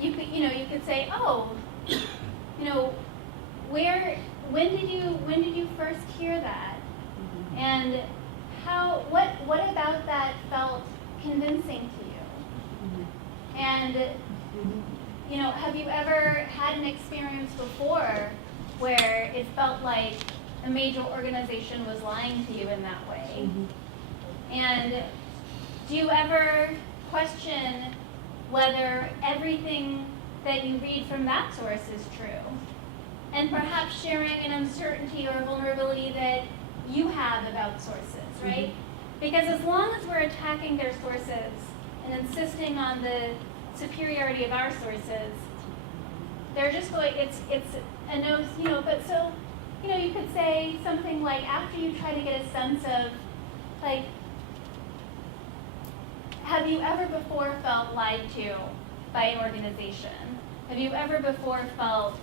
you could say, oh, when did you first hear that? And what about that felt convincing to you? And, have you ever had an experience before where it felt like a major organization was lying to you in that way? And do you ever question whether everything that you read from that source is true? And perhaps sharing an uncertainty or vulnerability that you have about sources, right? Because as long as we're attacking their sources and insisting on the superiority of our sources, they're just going, it's a no, but so, you could say something like, after you try to get a sense of, like, have you ever before felt lied to by an organization? Have you ever before felt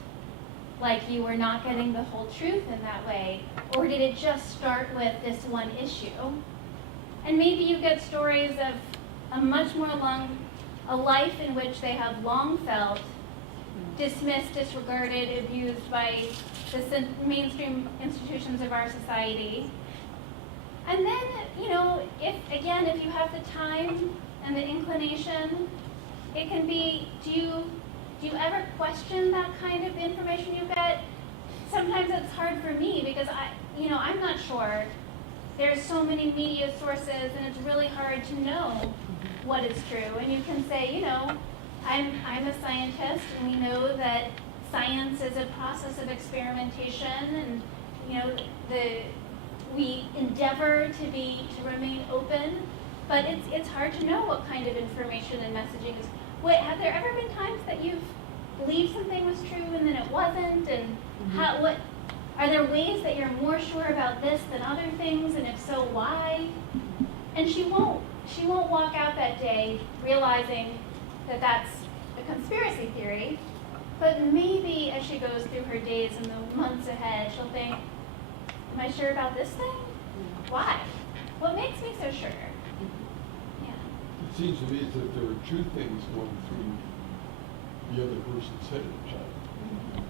like you were not getting the whole truth in that way? Or did it just start with this one issue? And maybe you get stories of a life in which they have long felt dismissed, disregarded, abused by the mainstream institutions of our society. And then, if you have the time and the inclination, it can be, do you ever question that kind of information you get? Sometimes it's hard for me because I'm not sure. There's so many media sources and it's really hard to know what is true. And you can say, I'm a scientist and we know that science is a process of experimentation and, we endeavor to remain open, but it's hard to know what kind of information and messaging is. Wait, have there ever been times that you've believed something was true and then it wasn't? And are there ways that you're more sure about this than other things? And if so, why? And she won't walk out that day realizing that that's a conspiracy theory, but maybe as she goes through her days and the months ahead, she'll think, am I sure about this thing? Why? What makes me so sure? Yeah. It seems to me that there are two things going through the other person's head at the time.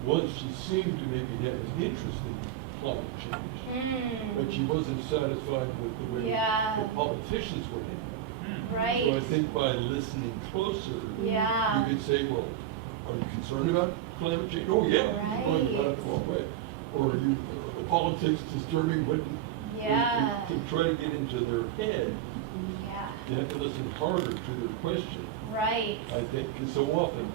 One, she seemed to maybe have an interest in climate change, but she wasn't satisfied with the way the politicians were handling it. Right. So I think by listening closer, you could say, well, are you concerned about climate change? Oh yeah, you're going about it the wrong way. Or are you politics disturbing what to try to get into their head? You have to listen harder to their question. Right. I think, because so often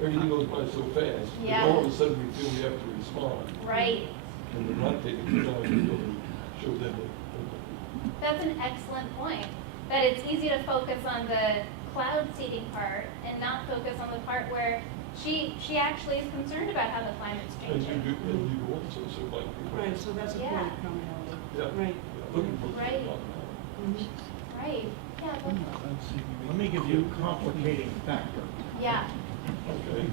everything goes by so fast, that all of a sudden we feel we have to respond. Right. And we're not taking the time to really show them that. That's an excellent point. That it's easy to focus on the cloud seeding part and not focus on the part where She actually is concerned about how the climate's And you changing. do, and you also so like. Right, so that's a point Yeah. coming out of, Yeah. right. Looking for. Right. Mhm. Right, yeah, go for it. Let me give you a complicating factor, Yeah, Okay.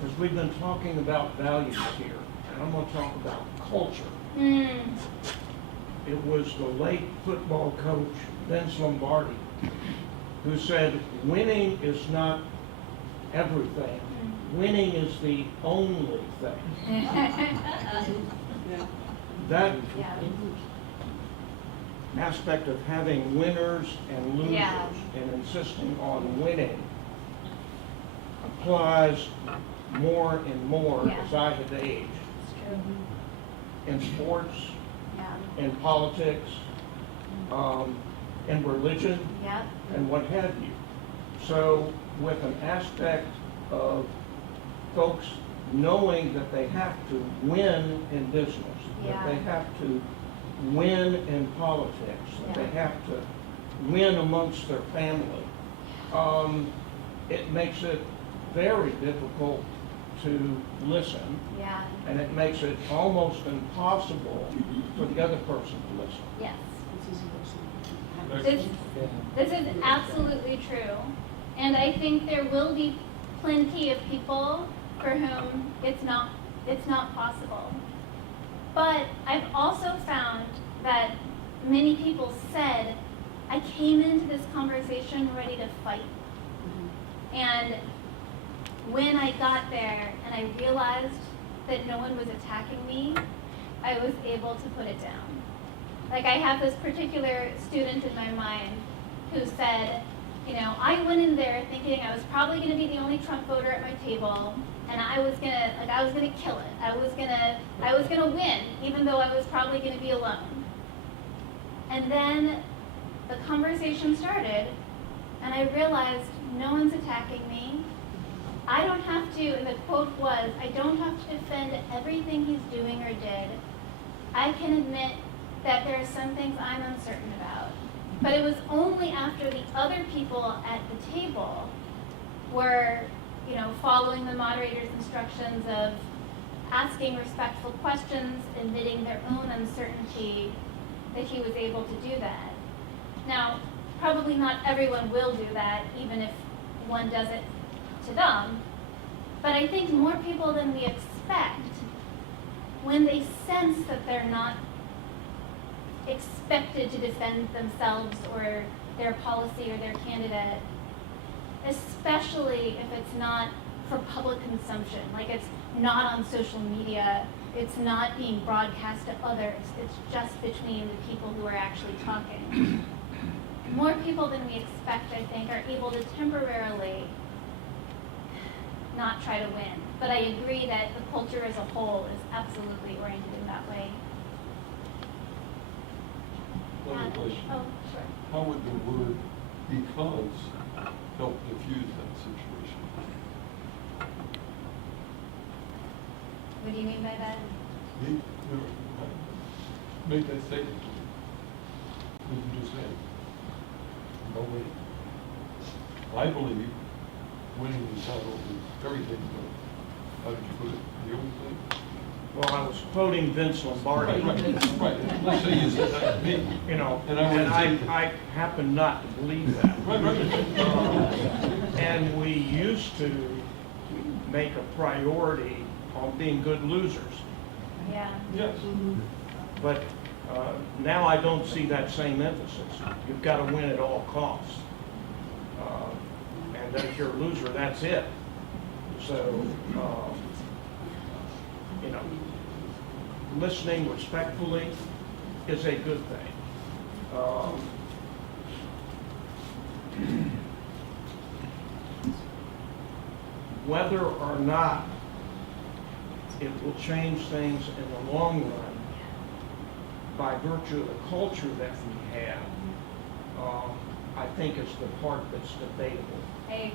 because we've been talking about values here, and I'm gonna talk about culture. mm, It was the late football coach, Vince Lombardi, who said, winning is not everything. Winning is the only thing. Yeah. That yeah, aspect of having winners and losers Yeah. and insisting on winning applies more and more Yeah. as I have aged. it's true, In sports, yeah, in politics, in religion, yeah, and what have you. So with an aspect of folks knowing that they have to win in business, that Yeah. they have to win in politics, that they Yeah. have to win amongst their family, it makes it very difficult to listen, yeah, and it makes it almost impossible for the other person to listen. yes. This isn't This, this is absolutely true. And I think there will be plenty of people for whom it's not possible. But I've also found that many people said, I came into this conversation ready to fight. And when I got there and I realized that no one was attacking me, I was able to put it down. Like, I have this particular student in my mind who said, you know, I went in there thinking I was probably going to be the only Trump voter at my table, and I was gonna kill it. I was gonna win, even though I was probably going to be alone. And then the conversation started, and I realized no one's attacking me. I don't have to, and the quote was, I don't have to defend everything he's doing or did. I can admit that there are some things I'm uncertain about. But it was only after the other people at the table were, you know, following the moderator's instructions of asking respectful questions, admitting their own uncertainty, that he was able to do that. Now, probably not everyone will do that, even if one does it to them. But I think more people than we expect, when they sense that they're not expected to defend themselves or their policy or their candidate, especially if it's not for public consumption, like it's not on social media, it's not being broadcast to others, it's just between the people who are actually talking. More people than we expect, I think, are able to temporarily not try to win. But I agree that the culture as a whole is absolutely oriented in that way. Another question. Oh, sure. How would the word because help diffuse that situation? What do you mean by that? Make that statement. What you just said. No way. I believe winning the title is everything, but how did you put it? The old thing? Well, I was quoting Vince Lombardi. Right. Let's say you said that to me. You know, And and I would say- I happen not to believe that. Right. And we used to make a priority on being good losers. Yeah. Yes. But now I don't see that same emphasis. You've got to win at all costs. And if you're a loser, that's it. So, you know, listening respectfully is a good thing. Whether or not it will change things in the long run by virtue of the culture that we have, I think is the part that's debatable. I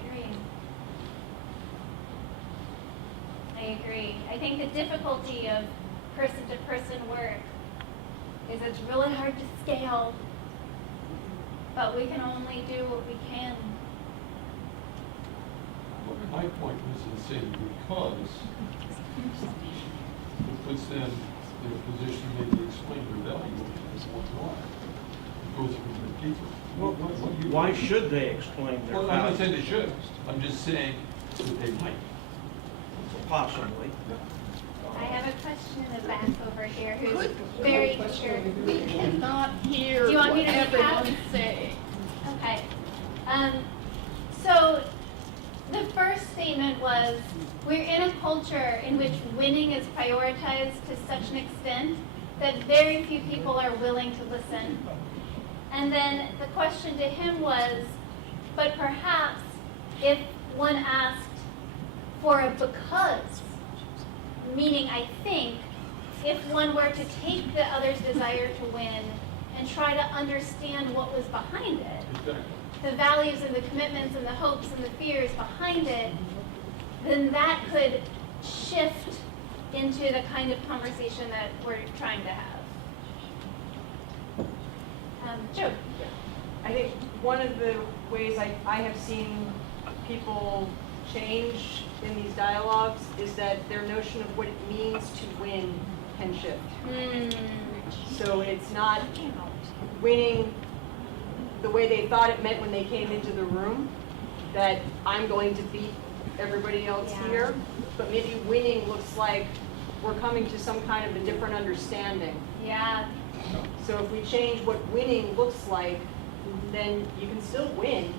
agree. I think the difficulty of person-to-person work is it's really hard to scale, but we can only do what we can. Okay. My point was insane because it puts them in a position to maybe explain their value why. It goes from the people. Why should they explain their Well, I'm not value? saying they should. I'm just saying that they might. Possibly. I have a question in the back over here who's very eager. We cannot hear Do you want me to what recap? everyone's saying. Okay. So the first statement was, we're in a culture in which winning is prioritized to such an extent that very few people are willing to listen. And then the question to him was, but perhaps if one asked for a because, meaning I think, if one were to take the other's desire to win and try to understand what was behind it, Exactly. the values and the commitments and the hopes and the fears behind it, then that could shift into the kind of conversation that we're trying to have. Joe? I think one of the ways I have seen people change in these dialogues is that their notion of what it means to win can shift. So it's not winning the way they thought it meant when they came into the room, that I'm going to beat everybody else here, but maybe winning looks like we're coming to some kind of a different understanding. Yeah. So if we change what winning looks like, then you can still win.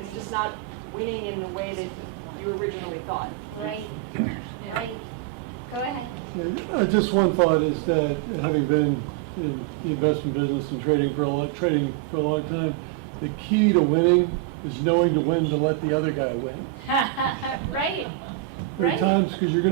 It's just not winning in the way that you originally thought. Right. Right. Go ahead. Yeah, just one thought is that, having been in the investment business and trading for a long time, the key to winning is knowing to when to let the other guy win. Right. There are times, because you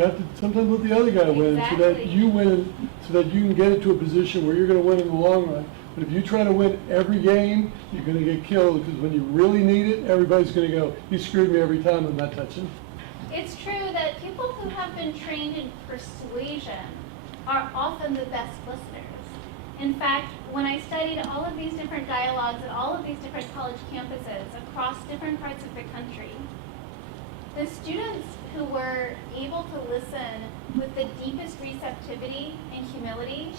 have to sometimes let the other guy win so that Exactly. you win, so that you can get into a position where you're going to win in the long run. But if you try to win every game, you're going to get killed, because when you really need it, everybody's going to go, you screwed me every time, I'm not touching. It's true that people who have been trained in persuasion are often the best listeners. In fact, when I studied all of these different dialogues at all of these different college campuses across different parts of the country, the students who were able to listen with the deepest receptivity and humility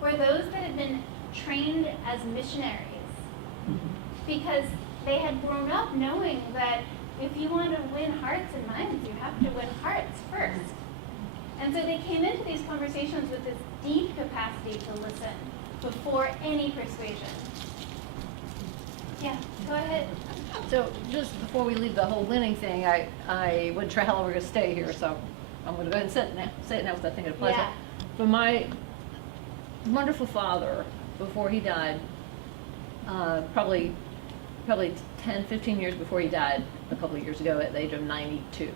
were those that had been trained as missionaries, because they had grown up knowing that if you want to win hearts and minds, you have to win hearts first. And so they came into these conversations with this deep capacity to listen before any persuasion. Yeah, go ahead. So just before we leave the whole winning thing, I wasn't sure how long we're going to stay here, so I'm going to go ahead and say it now because I think it applies. Yeah. For my wonderful father, before he died, probably 10, 15 years before he died, a couple of years ago at the age of 92.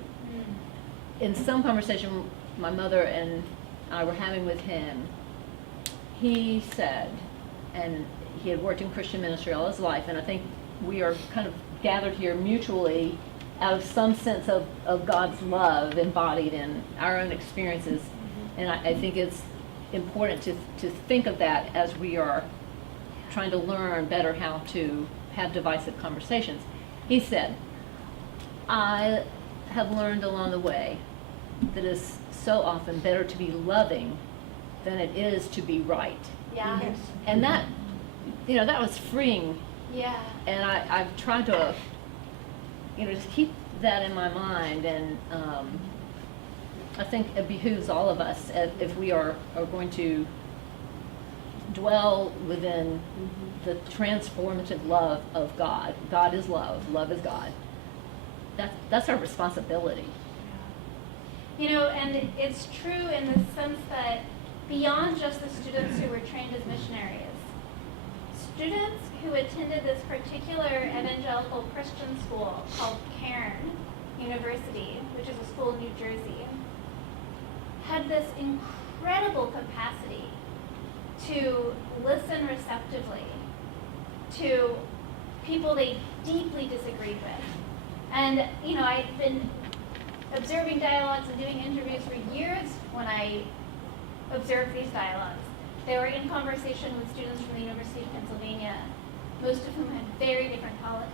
In some conversation my mother and I were having with him, he said, and he had worked in Christian ministry all his life, and I think we are kind of gathered here mutually out of some sense of God's love embodied in our own experiences. And I think it's important to think of that as we are trying to learn better how to have divisive conversations. He said, I have learned along the way that it's so often better to be loving than it is to be right. Yeah. And that, that was freeing. Yeah. And I've tried to, just keep that in my mind, and I think it behooves all of us, if we are going to dwell within the transformative love of God. God is love is God. That's our responsibility. And it's true in the sense that beyond just the students who were trained as missionaries, students who attended this particular evangelical Christian school called Cairn University, which is a school in New Jersey, had this incredible capacity to listen receptively to people they deeply disagreed with. And, I've been observing dialogues and doing interviews for years when I observed these dialogues. They were in conversation with students from the University of Pennsylvania, most of whom had very different politics.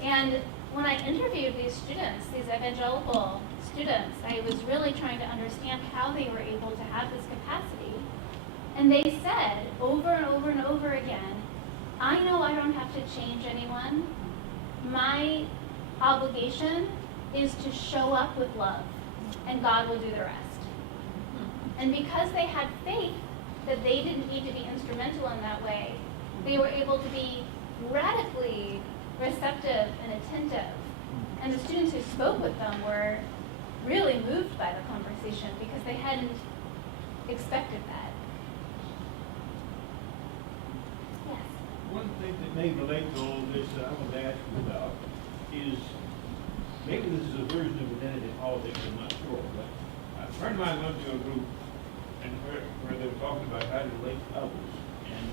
And when I interviewed these students, these evangelical students, I was really trying to understand how they were able to have this capacity. And they said over and over and over again, I know I don't have to change anyone. My obligation is to show up with love, and God will do the rest. And because they had faith that they didn't need to be instrumental in that way, they were able to be radically receptive and attentive. And the students who spoke with them were really moved by the conversation because they hadn't expected that. Yes. One thing that may relate to all this that I want to ask you about is, maybe this is a version of identity politics, I'm not sure, but a friend of mine went to a group and where they were talking about how to relate to others, and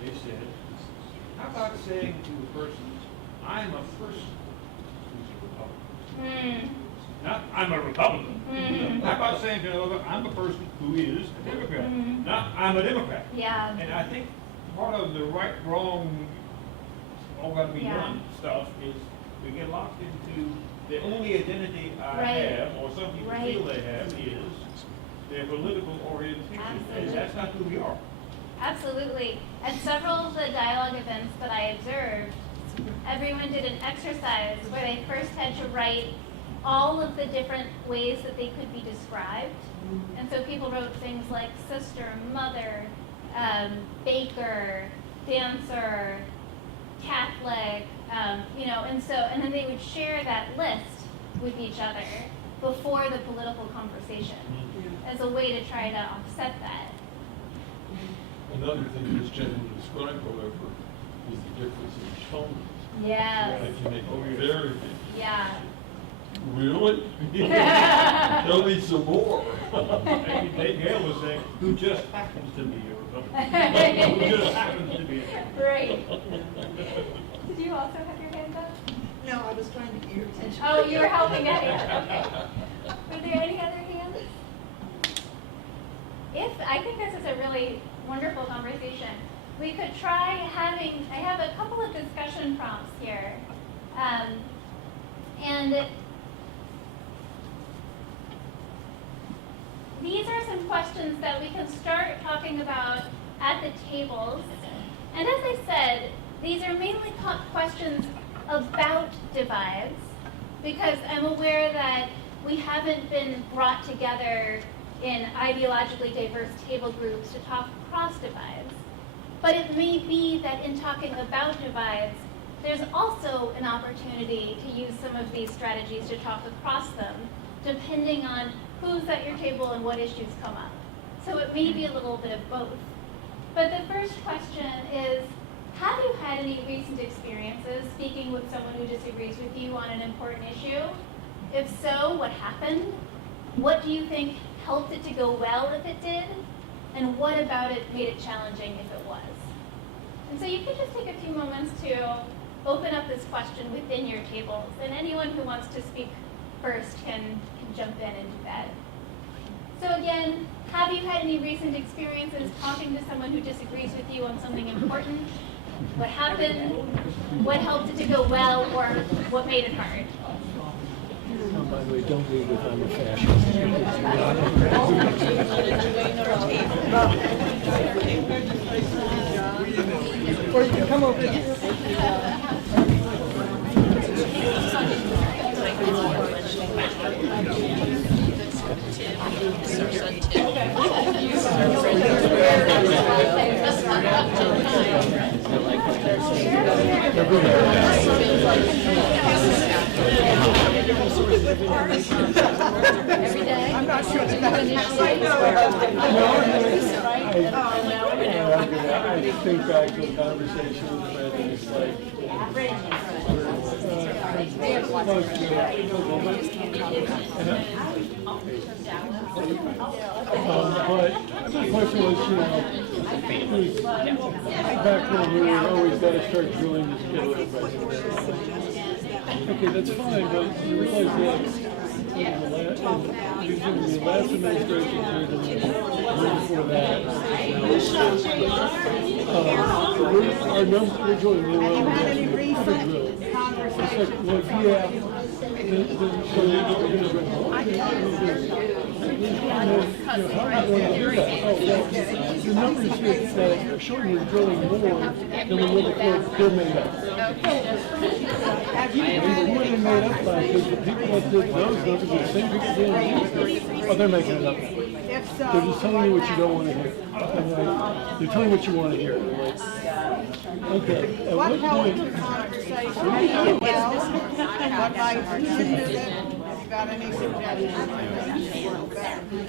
they said, how about saying to a person, I'm a person who's a Republican? Not, I'm a Republican. How about saying to another, I'm a person who is a Democrat? Not, I'm a Democrat. Yeah. And I think part of the right, wrong, all got to be done stuff is we get locked into the only identity I have, or some people feel they have, is their political orientation. And that's not who we are. Absolutely. At several of the dialogue events that I observed, everyone did an exercise where they first had to write all of the different ways that they could be described. And so people wrote things like sister, mother, baker, dancer, Catholic, and then they would share that list with each other before the political conversation as a way to try to offset that. Another thing that's generally described, however, is the difference in tone. Yes. That can make it very big. Yeah. Really? Tell me some more. Dave Gale was saying, who just happens to be a Republican. Who just happens to be a Right. Did you also have your hand up? No, I was trying to get your attention. Oh, you were helping out. Okay. Were there any other hands? I think this is a really wonderful conversation. We could try having, I have a couple of discussion prompts here. And these are some questions that we can start talking about at the tables. And as I said, these are mainly questions about divides, because I'm aware that we haven't been brought together in ideologically diverse table groups to talk across divides. But it may be that in talking about divides, there's also an opportunity to use some of these strategies to talk across them, depending on who's at your table and what issues come up. So it may be a little bit of both. But the first question is, have you had any recent experiences speaking with someone who disagrees with you on an important issue? If so, what happened? What do you think helped it to go well if it did? And what about it made it challenging if it was? And so you can just take a few moments to open up this question within your tables. And anyone who wants to speak first can jump in and do that. So again, have you had any recent experiences talking to someone who disagrees with you on something important? What happened? What helped it to go well, or what made it hard? Oh, by the way, don't leave with I'm a fascist. Or you can come over here. Every day? I'm not sure that I think back to a conversation with a friend, and it's like, but the question was, back when we were always got to start drilling this kid a little bit. Okay, that's fine, but you realize that using the last administration period and the year before that, our numbers, we're doing more. Have you had any It's recent like, conversations? well, if you have, so you're how are you going to do that? Oh, well, the numbers that are showing we're drilling more than we were before, they're made up. Have you had Who are they any made up by? Because the people that did those numbers are the same people doing these. Oh, they're making it up. If so, They're just telling you what you don't want to hear. And they're telling you what you want to hear. Okay. At what what helped point? the conversation? What might you do that? Have you got any suggestions?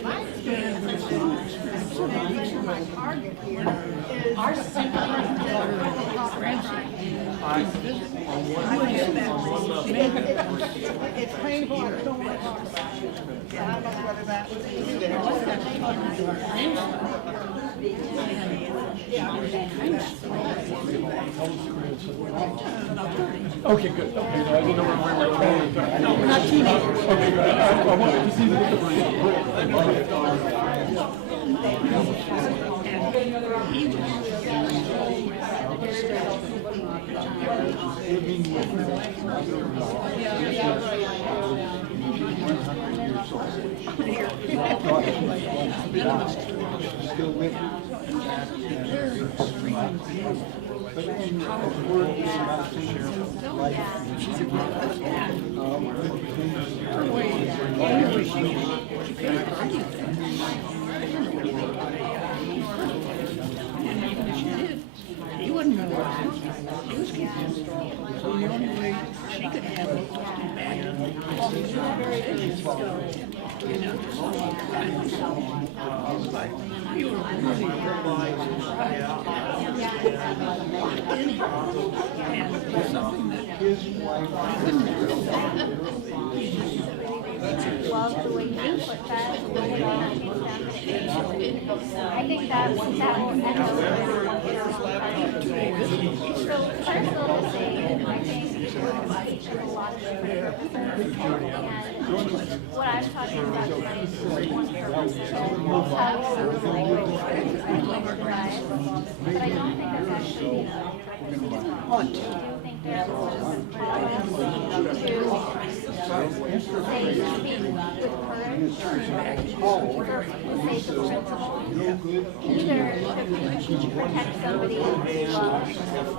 My experience is my target here is our it's painful, I don't want to talk about it. I don't know whether that would be Okay, good. Okay, no, I didn't know where we were going. No, we're not teenagers. Okay, good. I wanted to see the He wouldn't know what he was keeping. So the only way she could handle it was to bang him. You know, but you were really something that Love the way you put that. I think that will echo. So personal to say, I think we're teaching a lot of different people. And what I'm talking about tonight is one person. Language device. But I don't think that's actually enough. I do think there are people who have to say speak with courage for the sake of principle, either to protect somebody else's love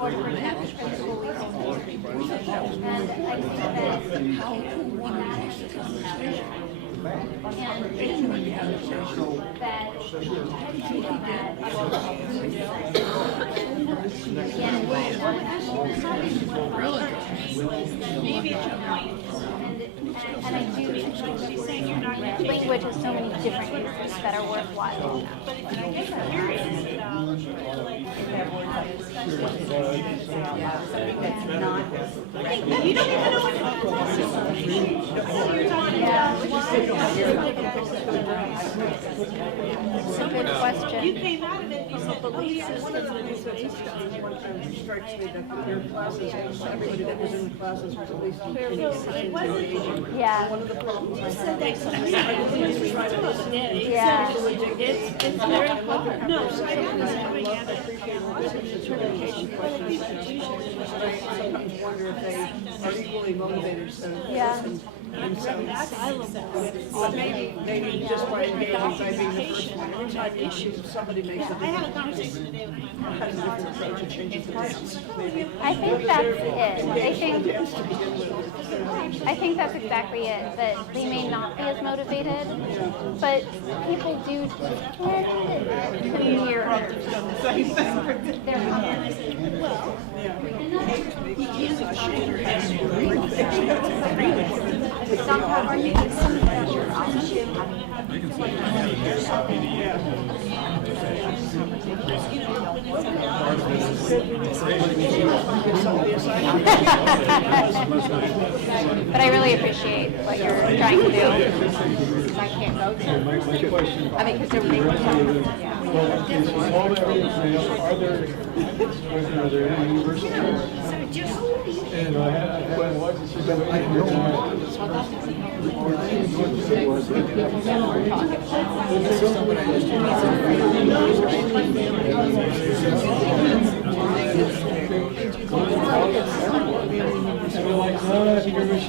or to protect principle we hold. And I think that and and I do think language has so many different uses that are worthwhile. But I guess I'm curious about, you don't even know what you're talking about. Good question. You came out of it, you said belief systems and It strikes me that their classes, everybody that was in the classes was at least in any science engagement. Yeah. One of the problems I said had. that something Yeah. it's very hard. No, so I was coming at it. Sometimes wonder if they are equally motivated to Yeah. themselves. Or maybe just by engaging, by being the first one. Every time somebody makes a I had a conversation today with my has a different approach, it changes the dance. I think that's it. I think that's exactly it, that they may not be as motivated, but people do tend to mirror their comments. Stop arguing with somebody that you're opposite. But I really appreciate what you're trying to do. I can't go to. I mean, because they're big. Well, is all the evidence now, are there any universities? And I had my wife and said, I don't know.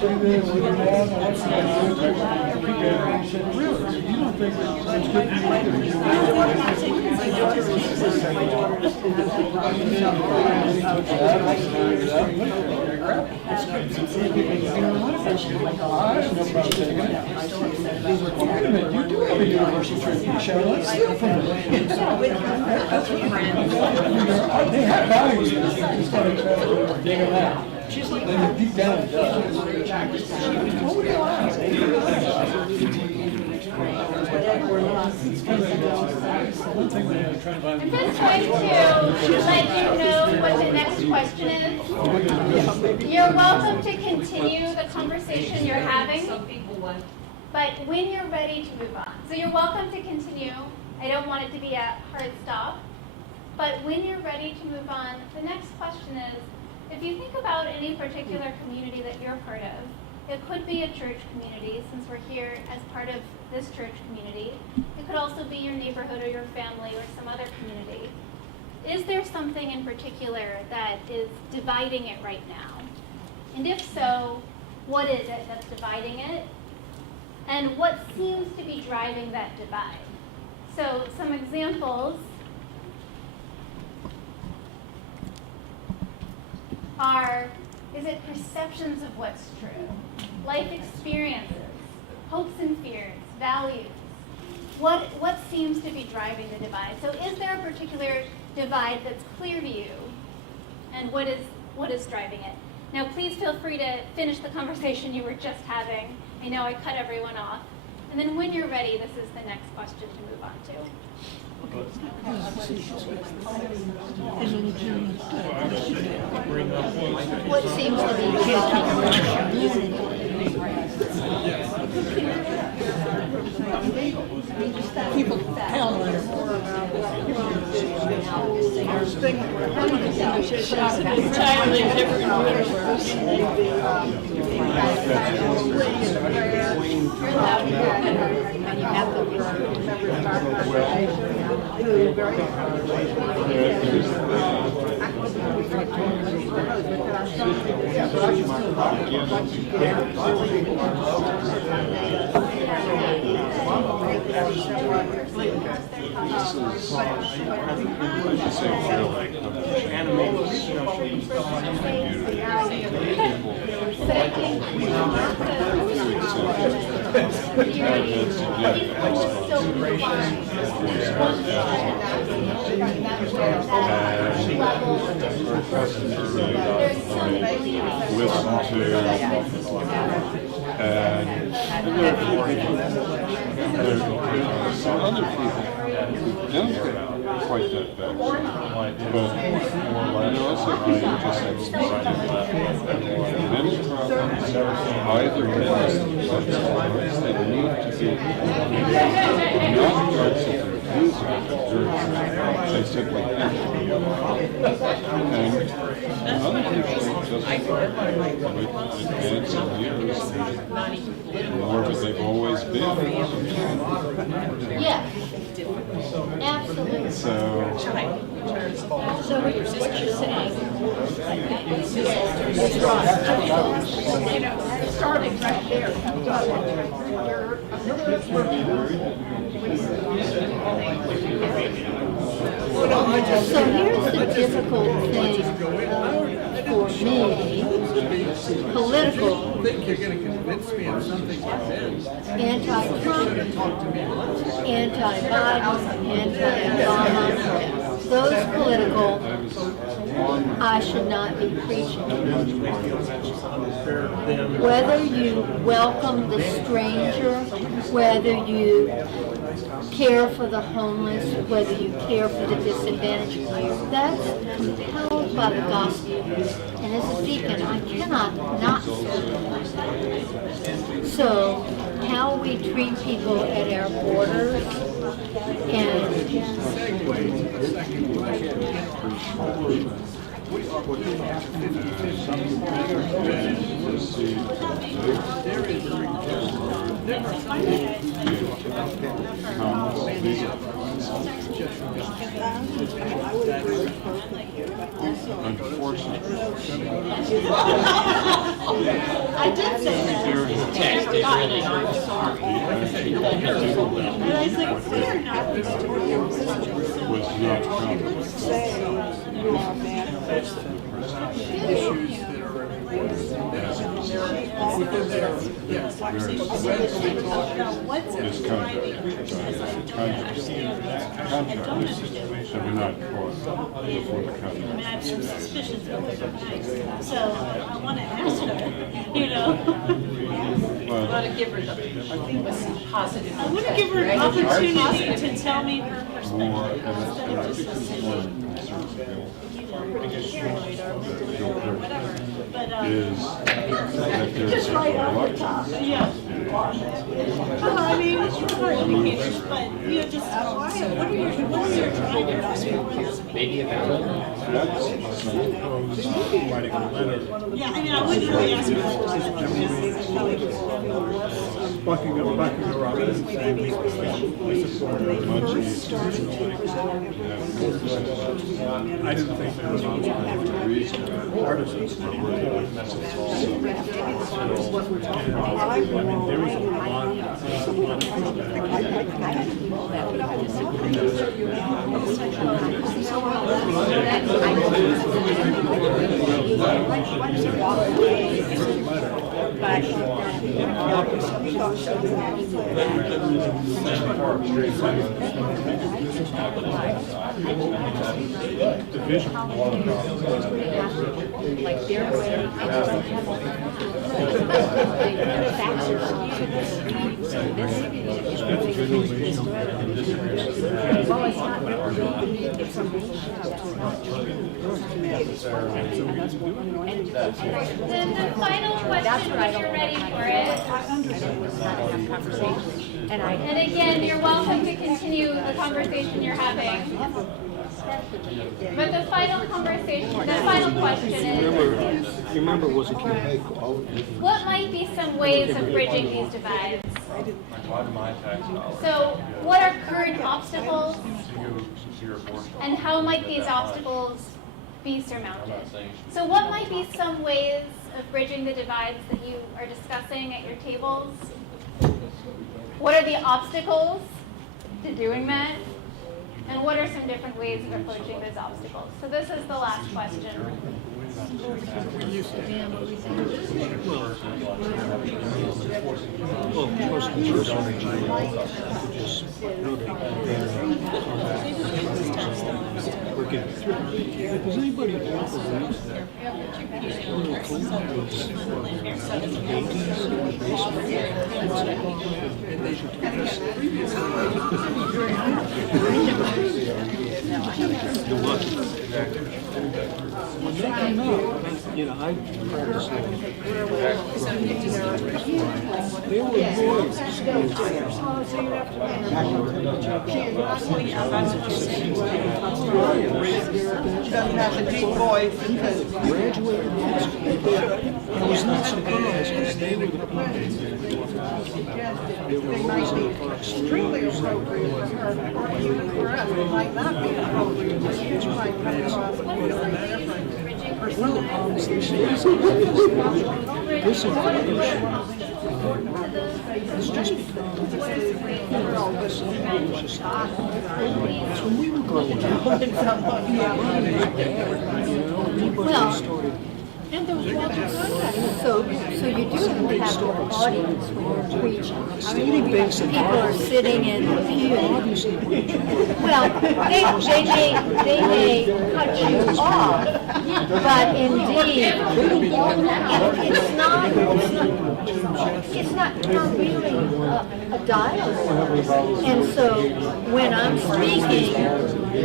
say this, look at that, what's that? Really? You don't think that's good for you? You do have a universal truth, Michelle. Let's steal from them. That's what they have values. You just gotta try to dig them out. She's like, deep down, it does. One thing we have to try to find. I'm just trying to let you know what the next question is. You're welcome to continue the conversation you're having, but when you're ready to move on. So you're welcome to continue. I don't want it to be a hard stop. But when you're ready to move on, the next question is, if you think about any particular community that you're part of, it could be a church community, since we're here as part of this church community. It could also be your neighborhood or your family or some other community. Is there something in particular that is dividing it right now? And if so, what is it that's dividing it? And what seems to be driving that divide? So some examples are, is it perceptions of what's true? Life experiences, hopes and fears, values. What seems to be driving the divide? So is there a particular divide that's clear to you? And what is driving it? Now please feel free to finish the conversation you were just having. I know I cut everyone off. And then when you're ready, this is the next question to move on to. What seems to be People tell us. Entirely different universe. Other people don't get quite that bad. But you also just many problems either parents that need to be not parts of their views they simply have to be. And other people just with advancing years more what they've always been. Yes, absolutely. So what you're saying, Starting right there. so here's the difficult thing for me, political, anti-Trump, anti-Biden, anti-Obama, those political, I should not be preaching. Whether you welcome the stranger, whether you care for the homeless, whether you care for the disadvantaged, that's compelled by the gospel. And as a deacon, I cannot not say that. So, how we treat people at our borders and unfortunately, I did say that. Text is really I'm sorry. And I said, they're not these two years. was not counted. Say you are manifesting issues that are within their, This contract, contracts that were not caught before the I contract. mean, I have some suspicions, but they're nice. So I want to ask her, you know. I want to give her the positive. I want to give her an opportunity to tell me her More, perspective. and I think it's one of the concerns of Paranoid or whatever. But, is that there's just right a off lot the top, yeah. Well, I mean, it's for educators, but, you know, just, what are your drivers for this? Maybe about it. Yeah, I mean, I wouldn't really ask her that question. Bucking her up and saying we support her. I didn't think that was artisans. I mean, there was a lot division. Like their way. Then the final question when you're ready for it. And again, you're welcome to continue the conversation you're having. But the final question is, Remember, was it what might be some ways of bridging these divides? So, what are current obstacles? And how might these obstacles be surmounted? So what might be some ways of bridging the divides that you are discussing at your tables? What are the obstacles to doing that? And what are some different ways of approaching those obstacles? So this is the last question. Does anybody you know, I practiced they were Doesn't have a deep voice. graduated high school. I was not surprised because they were the people. They were always in the parks. Extremely appropriate for her, or even for us, it might not be appropriate, but it might come across. Well, this information, it's just because, when we were growing up, Well, and there was lots of contact. So you do have an audience when you're preaching. People are sitting in the pew. Well, they may cut you off, but indeed, it's not really a dialogue. And so when I'm speaking,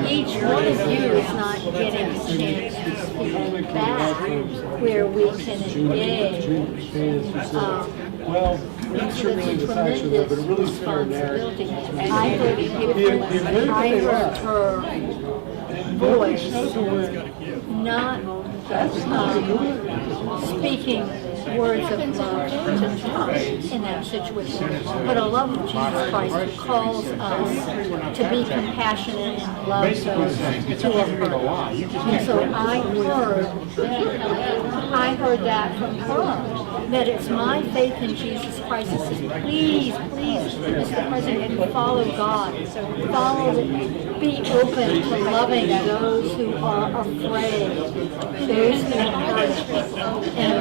each one of you is not getting a chance to speak back where we can engage. well, not sure really the facts of it, but it really fit our narrative. I heard her voice, not speaking words of love to us in that situation, but a love of Jesus Christ who calls us to be compassionate and love those who are hurt. And so I heard that from her, that it's my faith in Jesus Christ that says, please, Mr. President, follow God, be open to loving those who are afraid, those who are hurt. And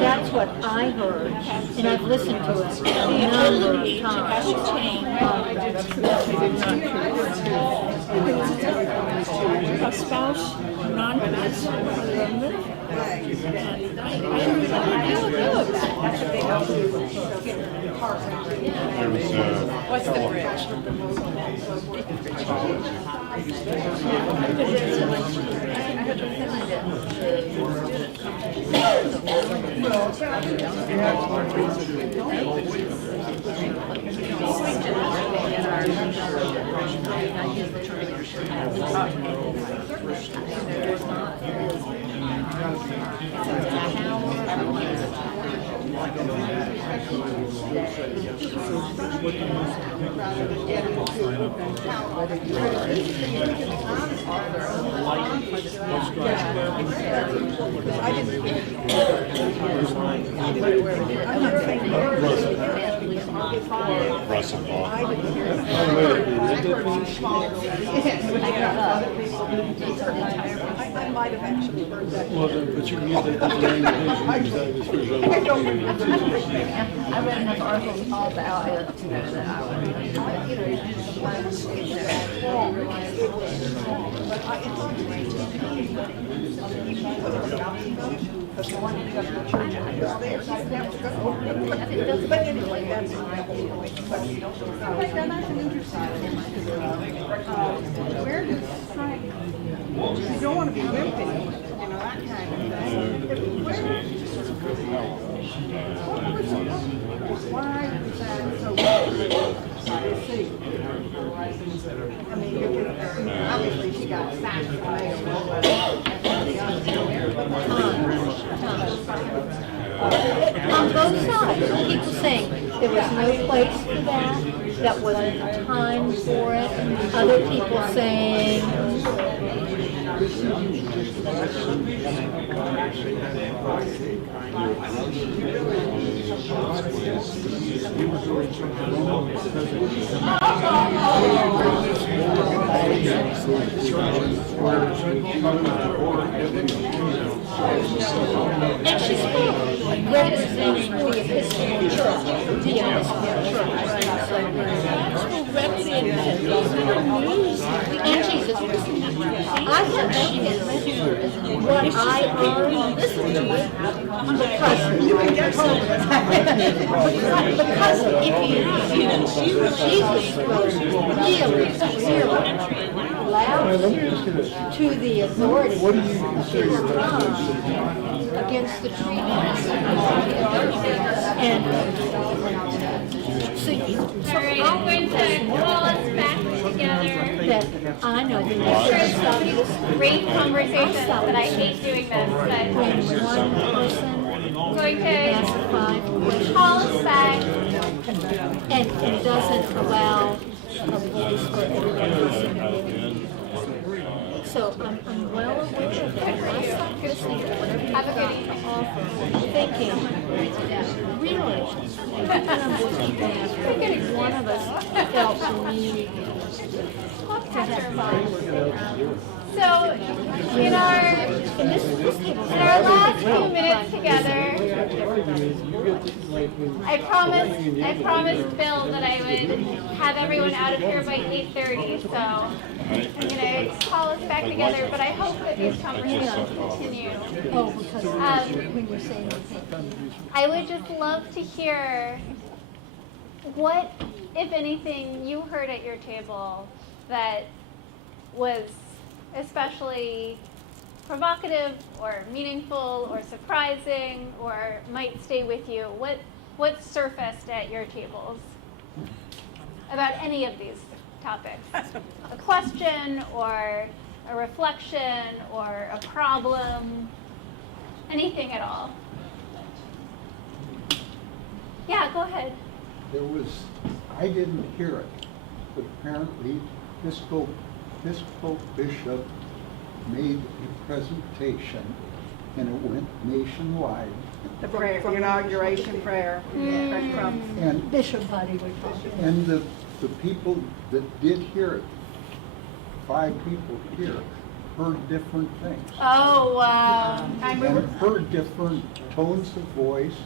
that's what I heard, and I've listened to it a number of times. A spouse, non-pass, what's the bridge? I might have actually heard that. Well, but you can use that as an indication. I read enough articles all about it to know that I would. Because the one who goes to church and goes there, so I have to go. But anyway, that's my whole point. But then that's an interesting where does strength, you don't want to be wimpy, you know, that kind of thing. Why is that so see? I mean, you can, obviously she got sacked On both sides, people saying there was no place for that wasn't the time for it. Other people saying, and she spoke representing the Episcopal Church, the Episcopal Church. And Jesus was. I thought she was what I heard. Listen to it. Because you can get home. Because if you Jesus was really loud to the authorities against the treatment. And so I'm going to call us back together. That I know the I'm sure next it's going to be this great conversation, but I hate doing this. when one person But going to asks 5 questions call us back. and doesn't allow a voice for everybody else. So I'm well aware of that. I stopped listening to whatever you Have a got good evening. to offer, thinking, really, one of us felt the need to have So, in our last few minutes together, I promised Bill that I would have everyone out of here by 8:30. So I'm gonna call us back together, but I hope that these conversations continue. Oh, because when you're saying I would just love to hear what, if anything, you heard at your table that was especially provocative or meaningful or surprising or might stay with you. What surfaced at your tables about any of these topics? A question or a reflection or a problem, anything at all. Yeah, go ahead. There was, I didn't hear it, but apparently this Pope Bishop made a presentation and it went nationwide. The prayer, the inauguration prayer. And Bishop Buddy would talk. And the people that did hear it, 5 people here, heard different things. Oh, wow. And heard different tones of voice,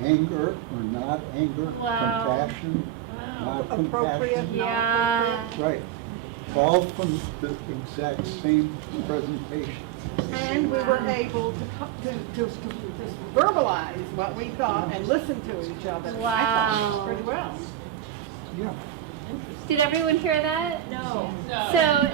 anger or not anger, Wow. compassion, not Appropriate, compassion. Yeah. Right. All from the exact same presentation. And we were able to verbalize what we thought and listen to each other. I Wow. thought pretty well. Yeah. Did everyone hear that? No. So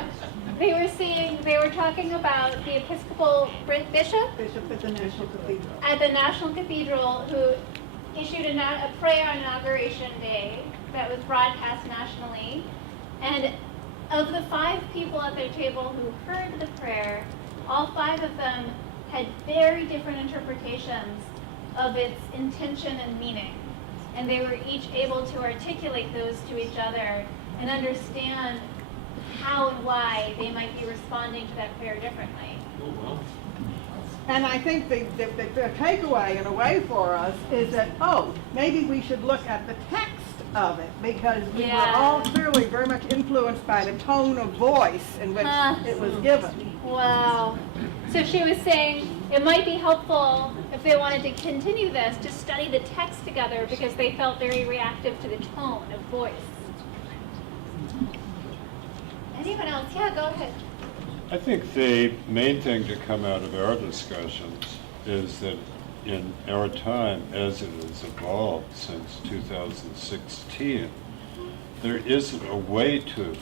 they were talking about the Episcopal bishop Bishop at the National Cathedral. at the National Cathedral who issued a prayer on Inauguration Day that was broadcast nationally. And of the 5 people at their table who heard the prayer, all 5 of them had very different interpretations of its intention and meaning. And they were each able to articulate those to each other and understand how and why they might be responding to that prayer differently. And I think the takeaway in a way for us is that, maybe we should look at the text of it, because we were all clearly very much influenced by the tone of voice in which it was given. Wow. So she was saying it might be helpful if they wanted to continue this to study the text together because they felt very reactive to the tone of voice. Anyone else? Yeah, go ahead. I think the main thing to come out of our discussions is that in our time, as it has evolved since 2016, there isn't a way to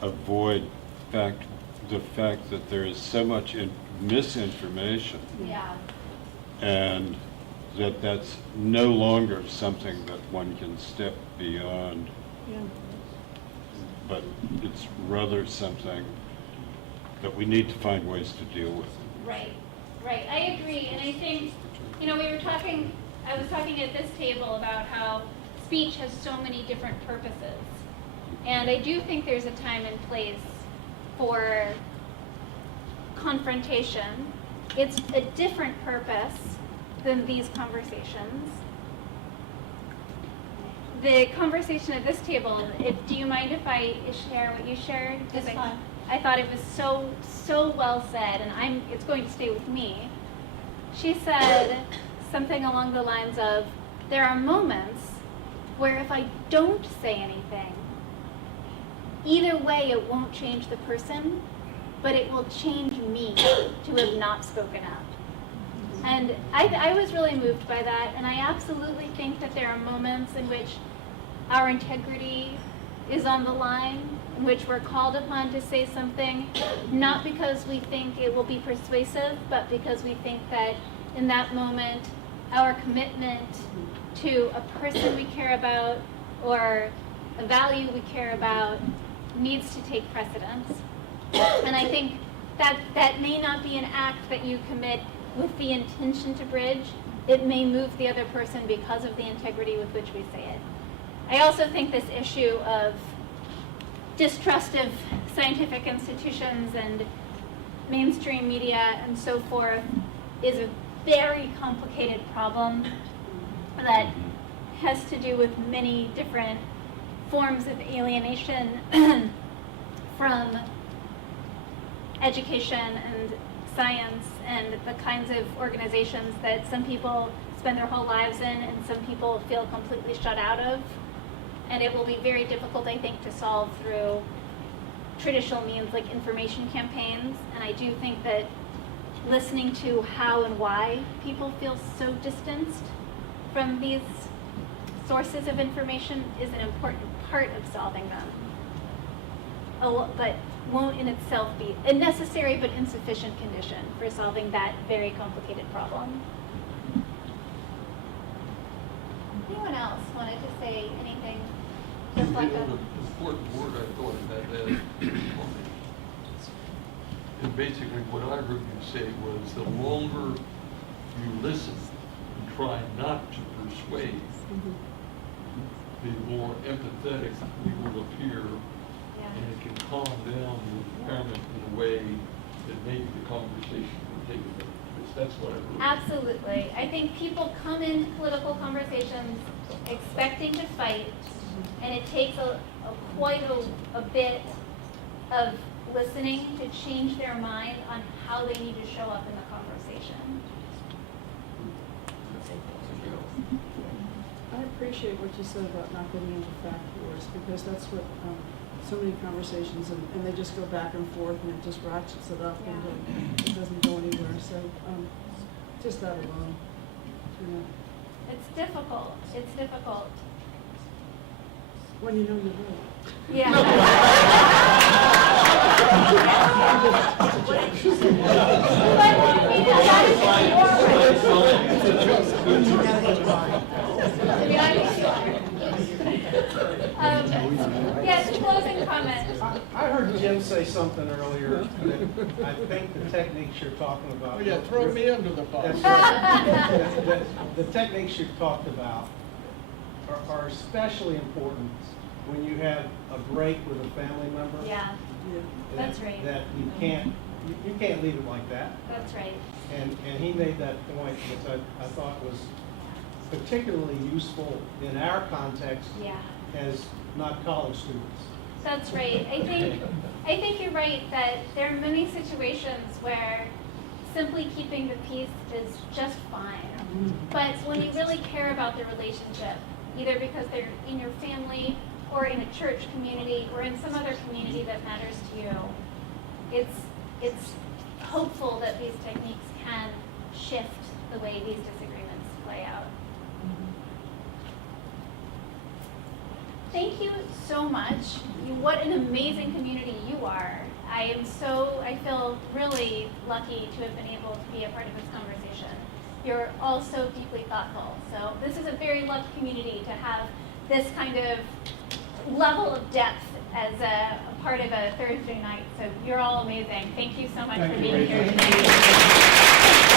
avoid the fact that there is so much misinformation. Yeah. And that's no longer something that one can step beyond. Yeah. But it's rather something that we need to find ways to deal with. Right. I agree. And I think, I was talking at this table about how speech has so many different purposes. And I do think there's a time and place for confrontation. It's a different purpose than these conversations. The conversation at this table, do you mind if I share what you shared? Because I thought it was so well said, and it's going to stay with me. She said something along the lines of, there are moments where if I don't say anything, either way it won't change the person, but it will change me to have not spoken up. And I was really moved by that, and I absolutely think that there are moments in which our integrity is on the line, in which we're called upon to say something, not because we think it will be persuasive, but because we think that in that moment, our commitment to a person we care about or a value we care about needs to take precedence. And I think that may not be an act that you commit with the intention to bridge. It may move the other person because of the integrity with which we say it. I also think this issue of distrust of scientific institutions and mainstream media and so forth is a very complicated problem that has to do with many different forms of alienation from education and science and the kinds of organizations that some people spend their whole lives in and some people feel completely shut out of. And it will be very difficult, I think, to solve through traditional means like information campaigns. And I do think that listening to how and why people feel so distanced from these sources of information is an important part of solving them. But won't in itself be a necessary but insufficient condition for solving that very complicated problem. Anyone else wanted to say anything? You hit on an important word I thought, and that is comedy. And basically what I heard you say was the longer you listen and try not to persuade, the more empathetic we will appear, and it can calm down the environment in a way that maybe the conversation will take a minute. That's what I really. Absolutely. I think people come into political conversations expecting to fight, and it takes quite a bit of listening to change their mind on how they need to show up in the conversation. I appreciate what you said about not getting into fact wars, because that's what so many conversations, and they just go back and forth, and it just ratchets it up, and it doesn't go anywhere. So just that alone, you know. It's difficult. It's difficult. When you know you're right. Yeah. Yes, closing comments. I heard Jim say something earlier that I think the techniques you're talking about. Oh, yeah, throw me under the bus. That's right. The techniques you've talked about are especially important when you have a break with a family member. Yeah, that's right. That you can't leave it like that. That's right. And he made that point, which I thought was particularly useful in our context Yeah. as not college students. That's right. I think you're right that there are many situations where simply keeping the peace is just fine. But when you really care about the relationship, either because they're in your family or in a church community or in some other community that matters to you, it's hopeful that these techniques can shift the way these disagreements play out. Thank you so much. What an amazing community you are. I feel really lucky to have been able to be a part of this conversation. You're all so deeply thoughtful. So this is a very loved community to have this kind of level of depth as a part of a Thursday night. So you're all amazing. Thank you so much for being here today.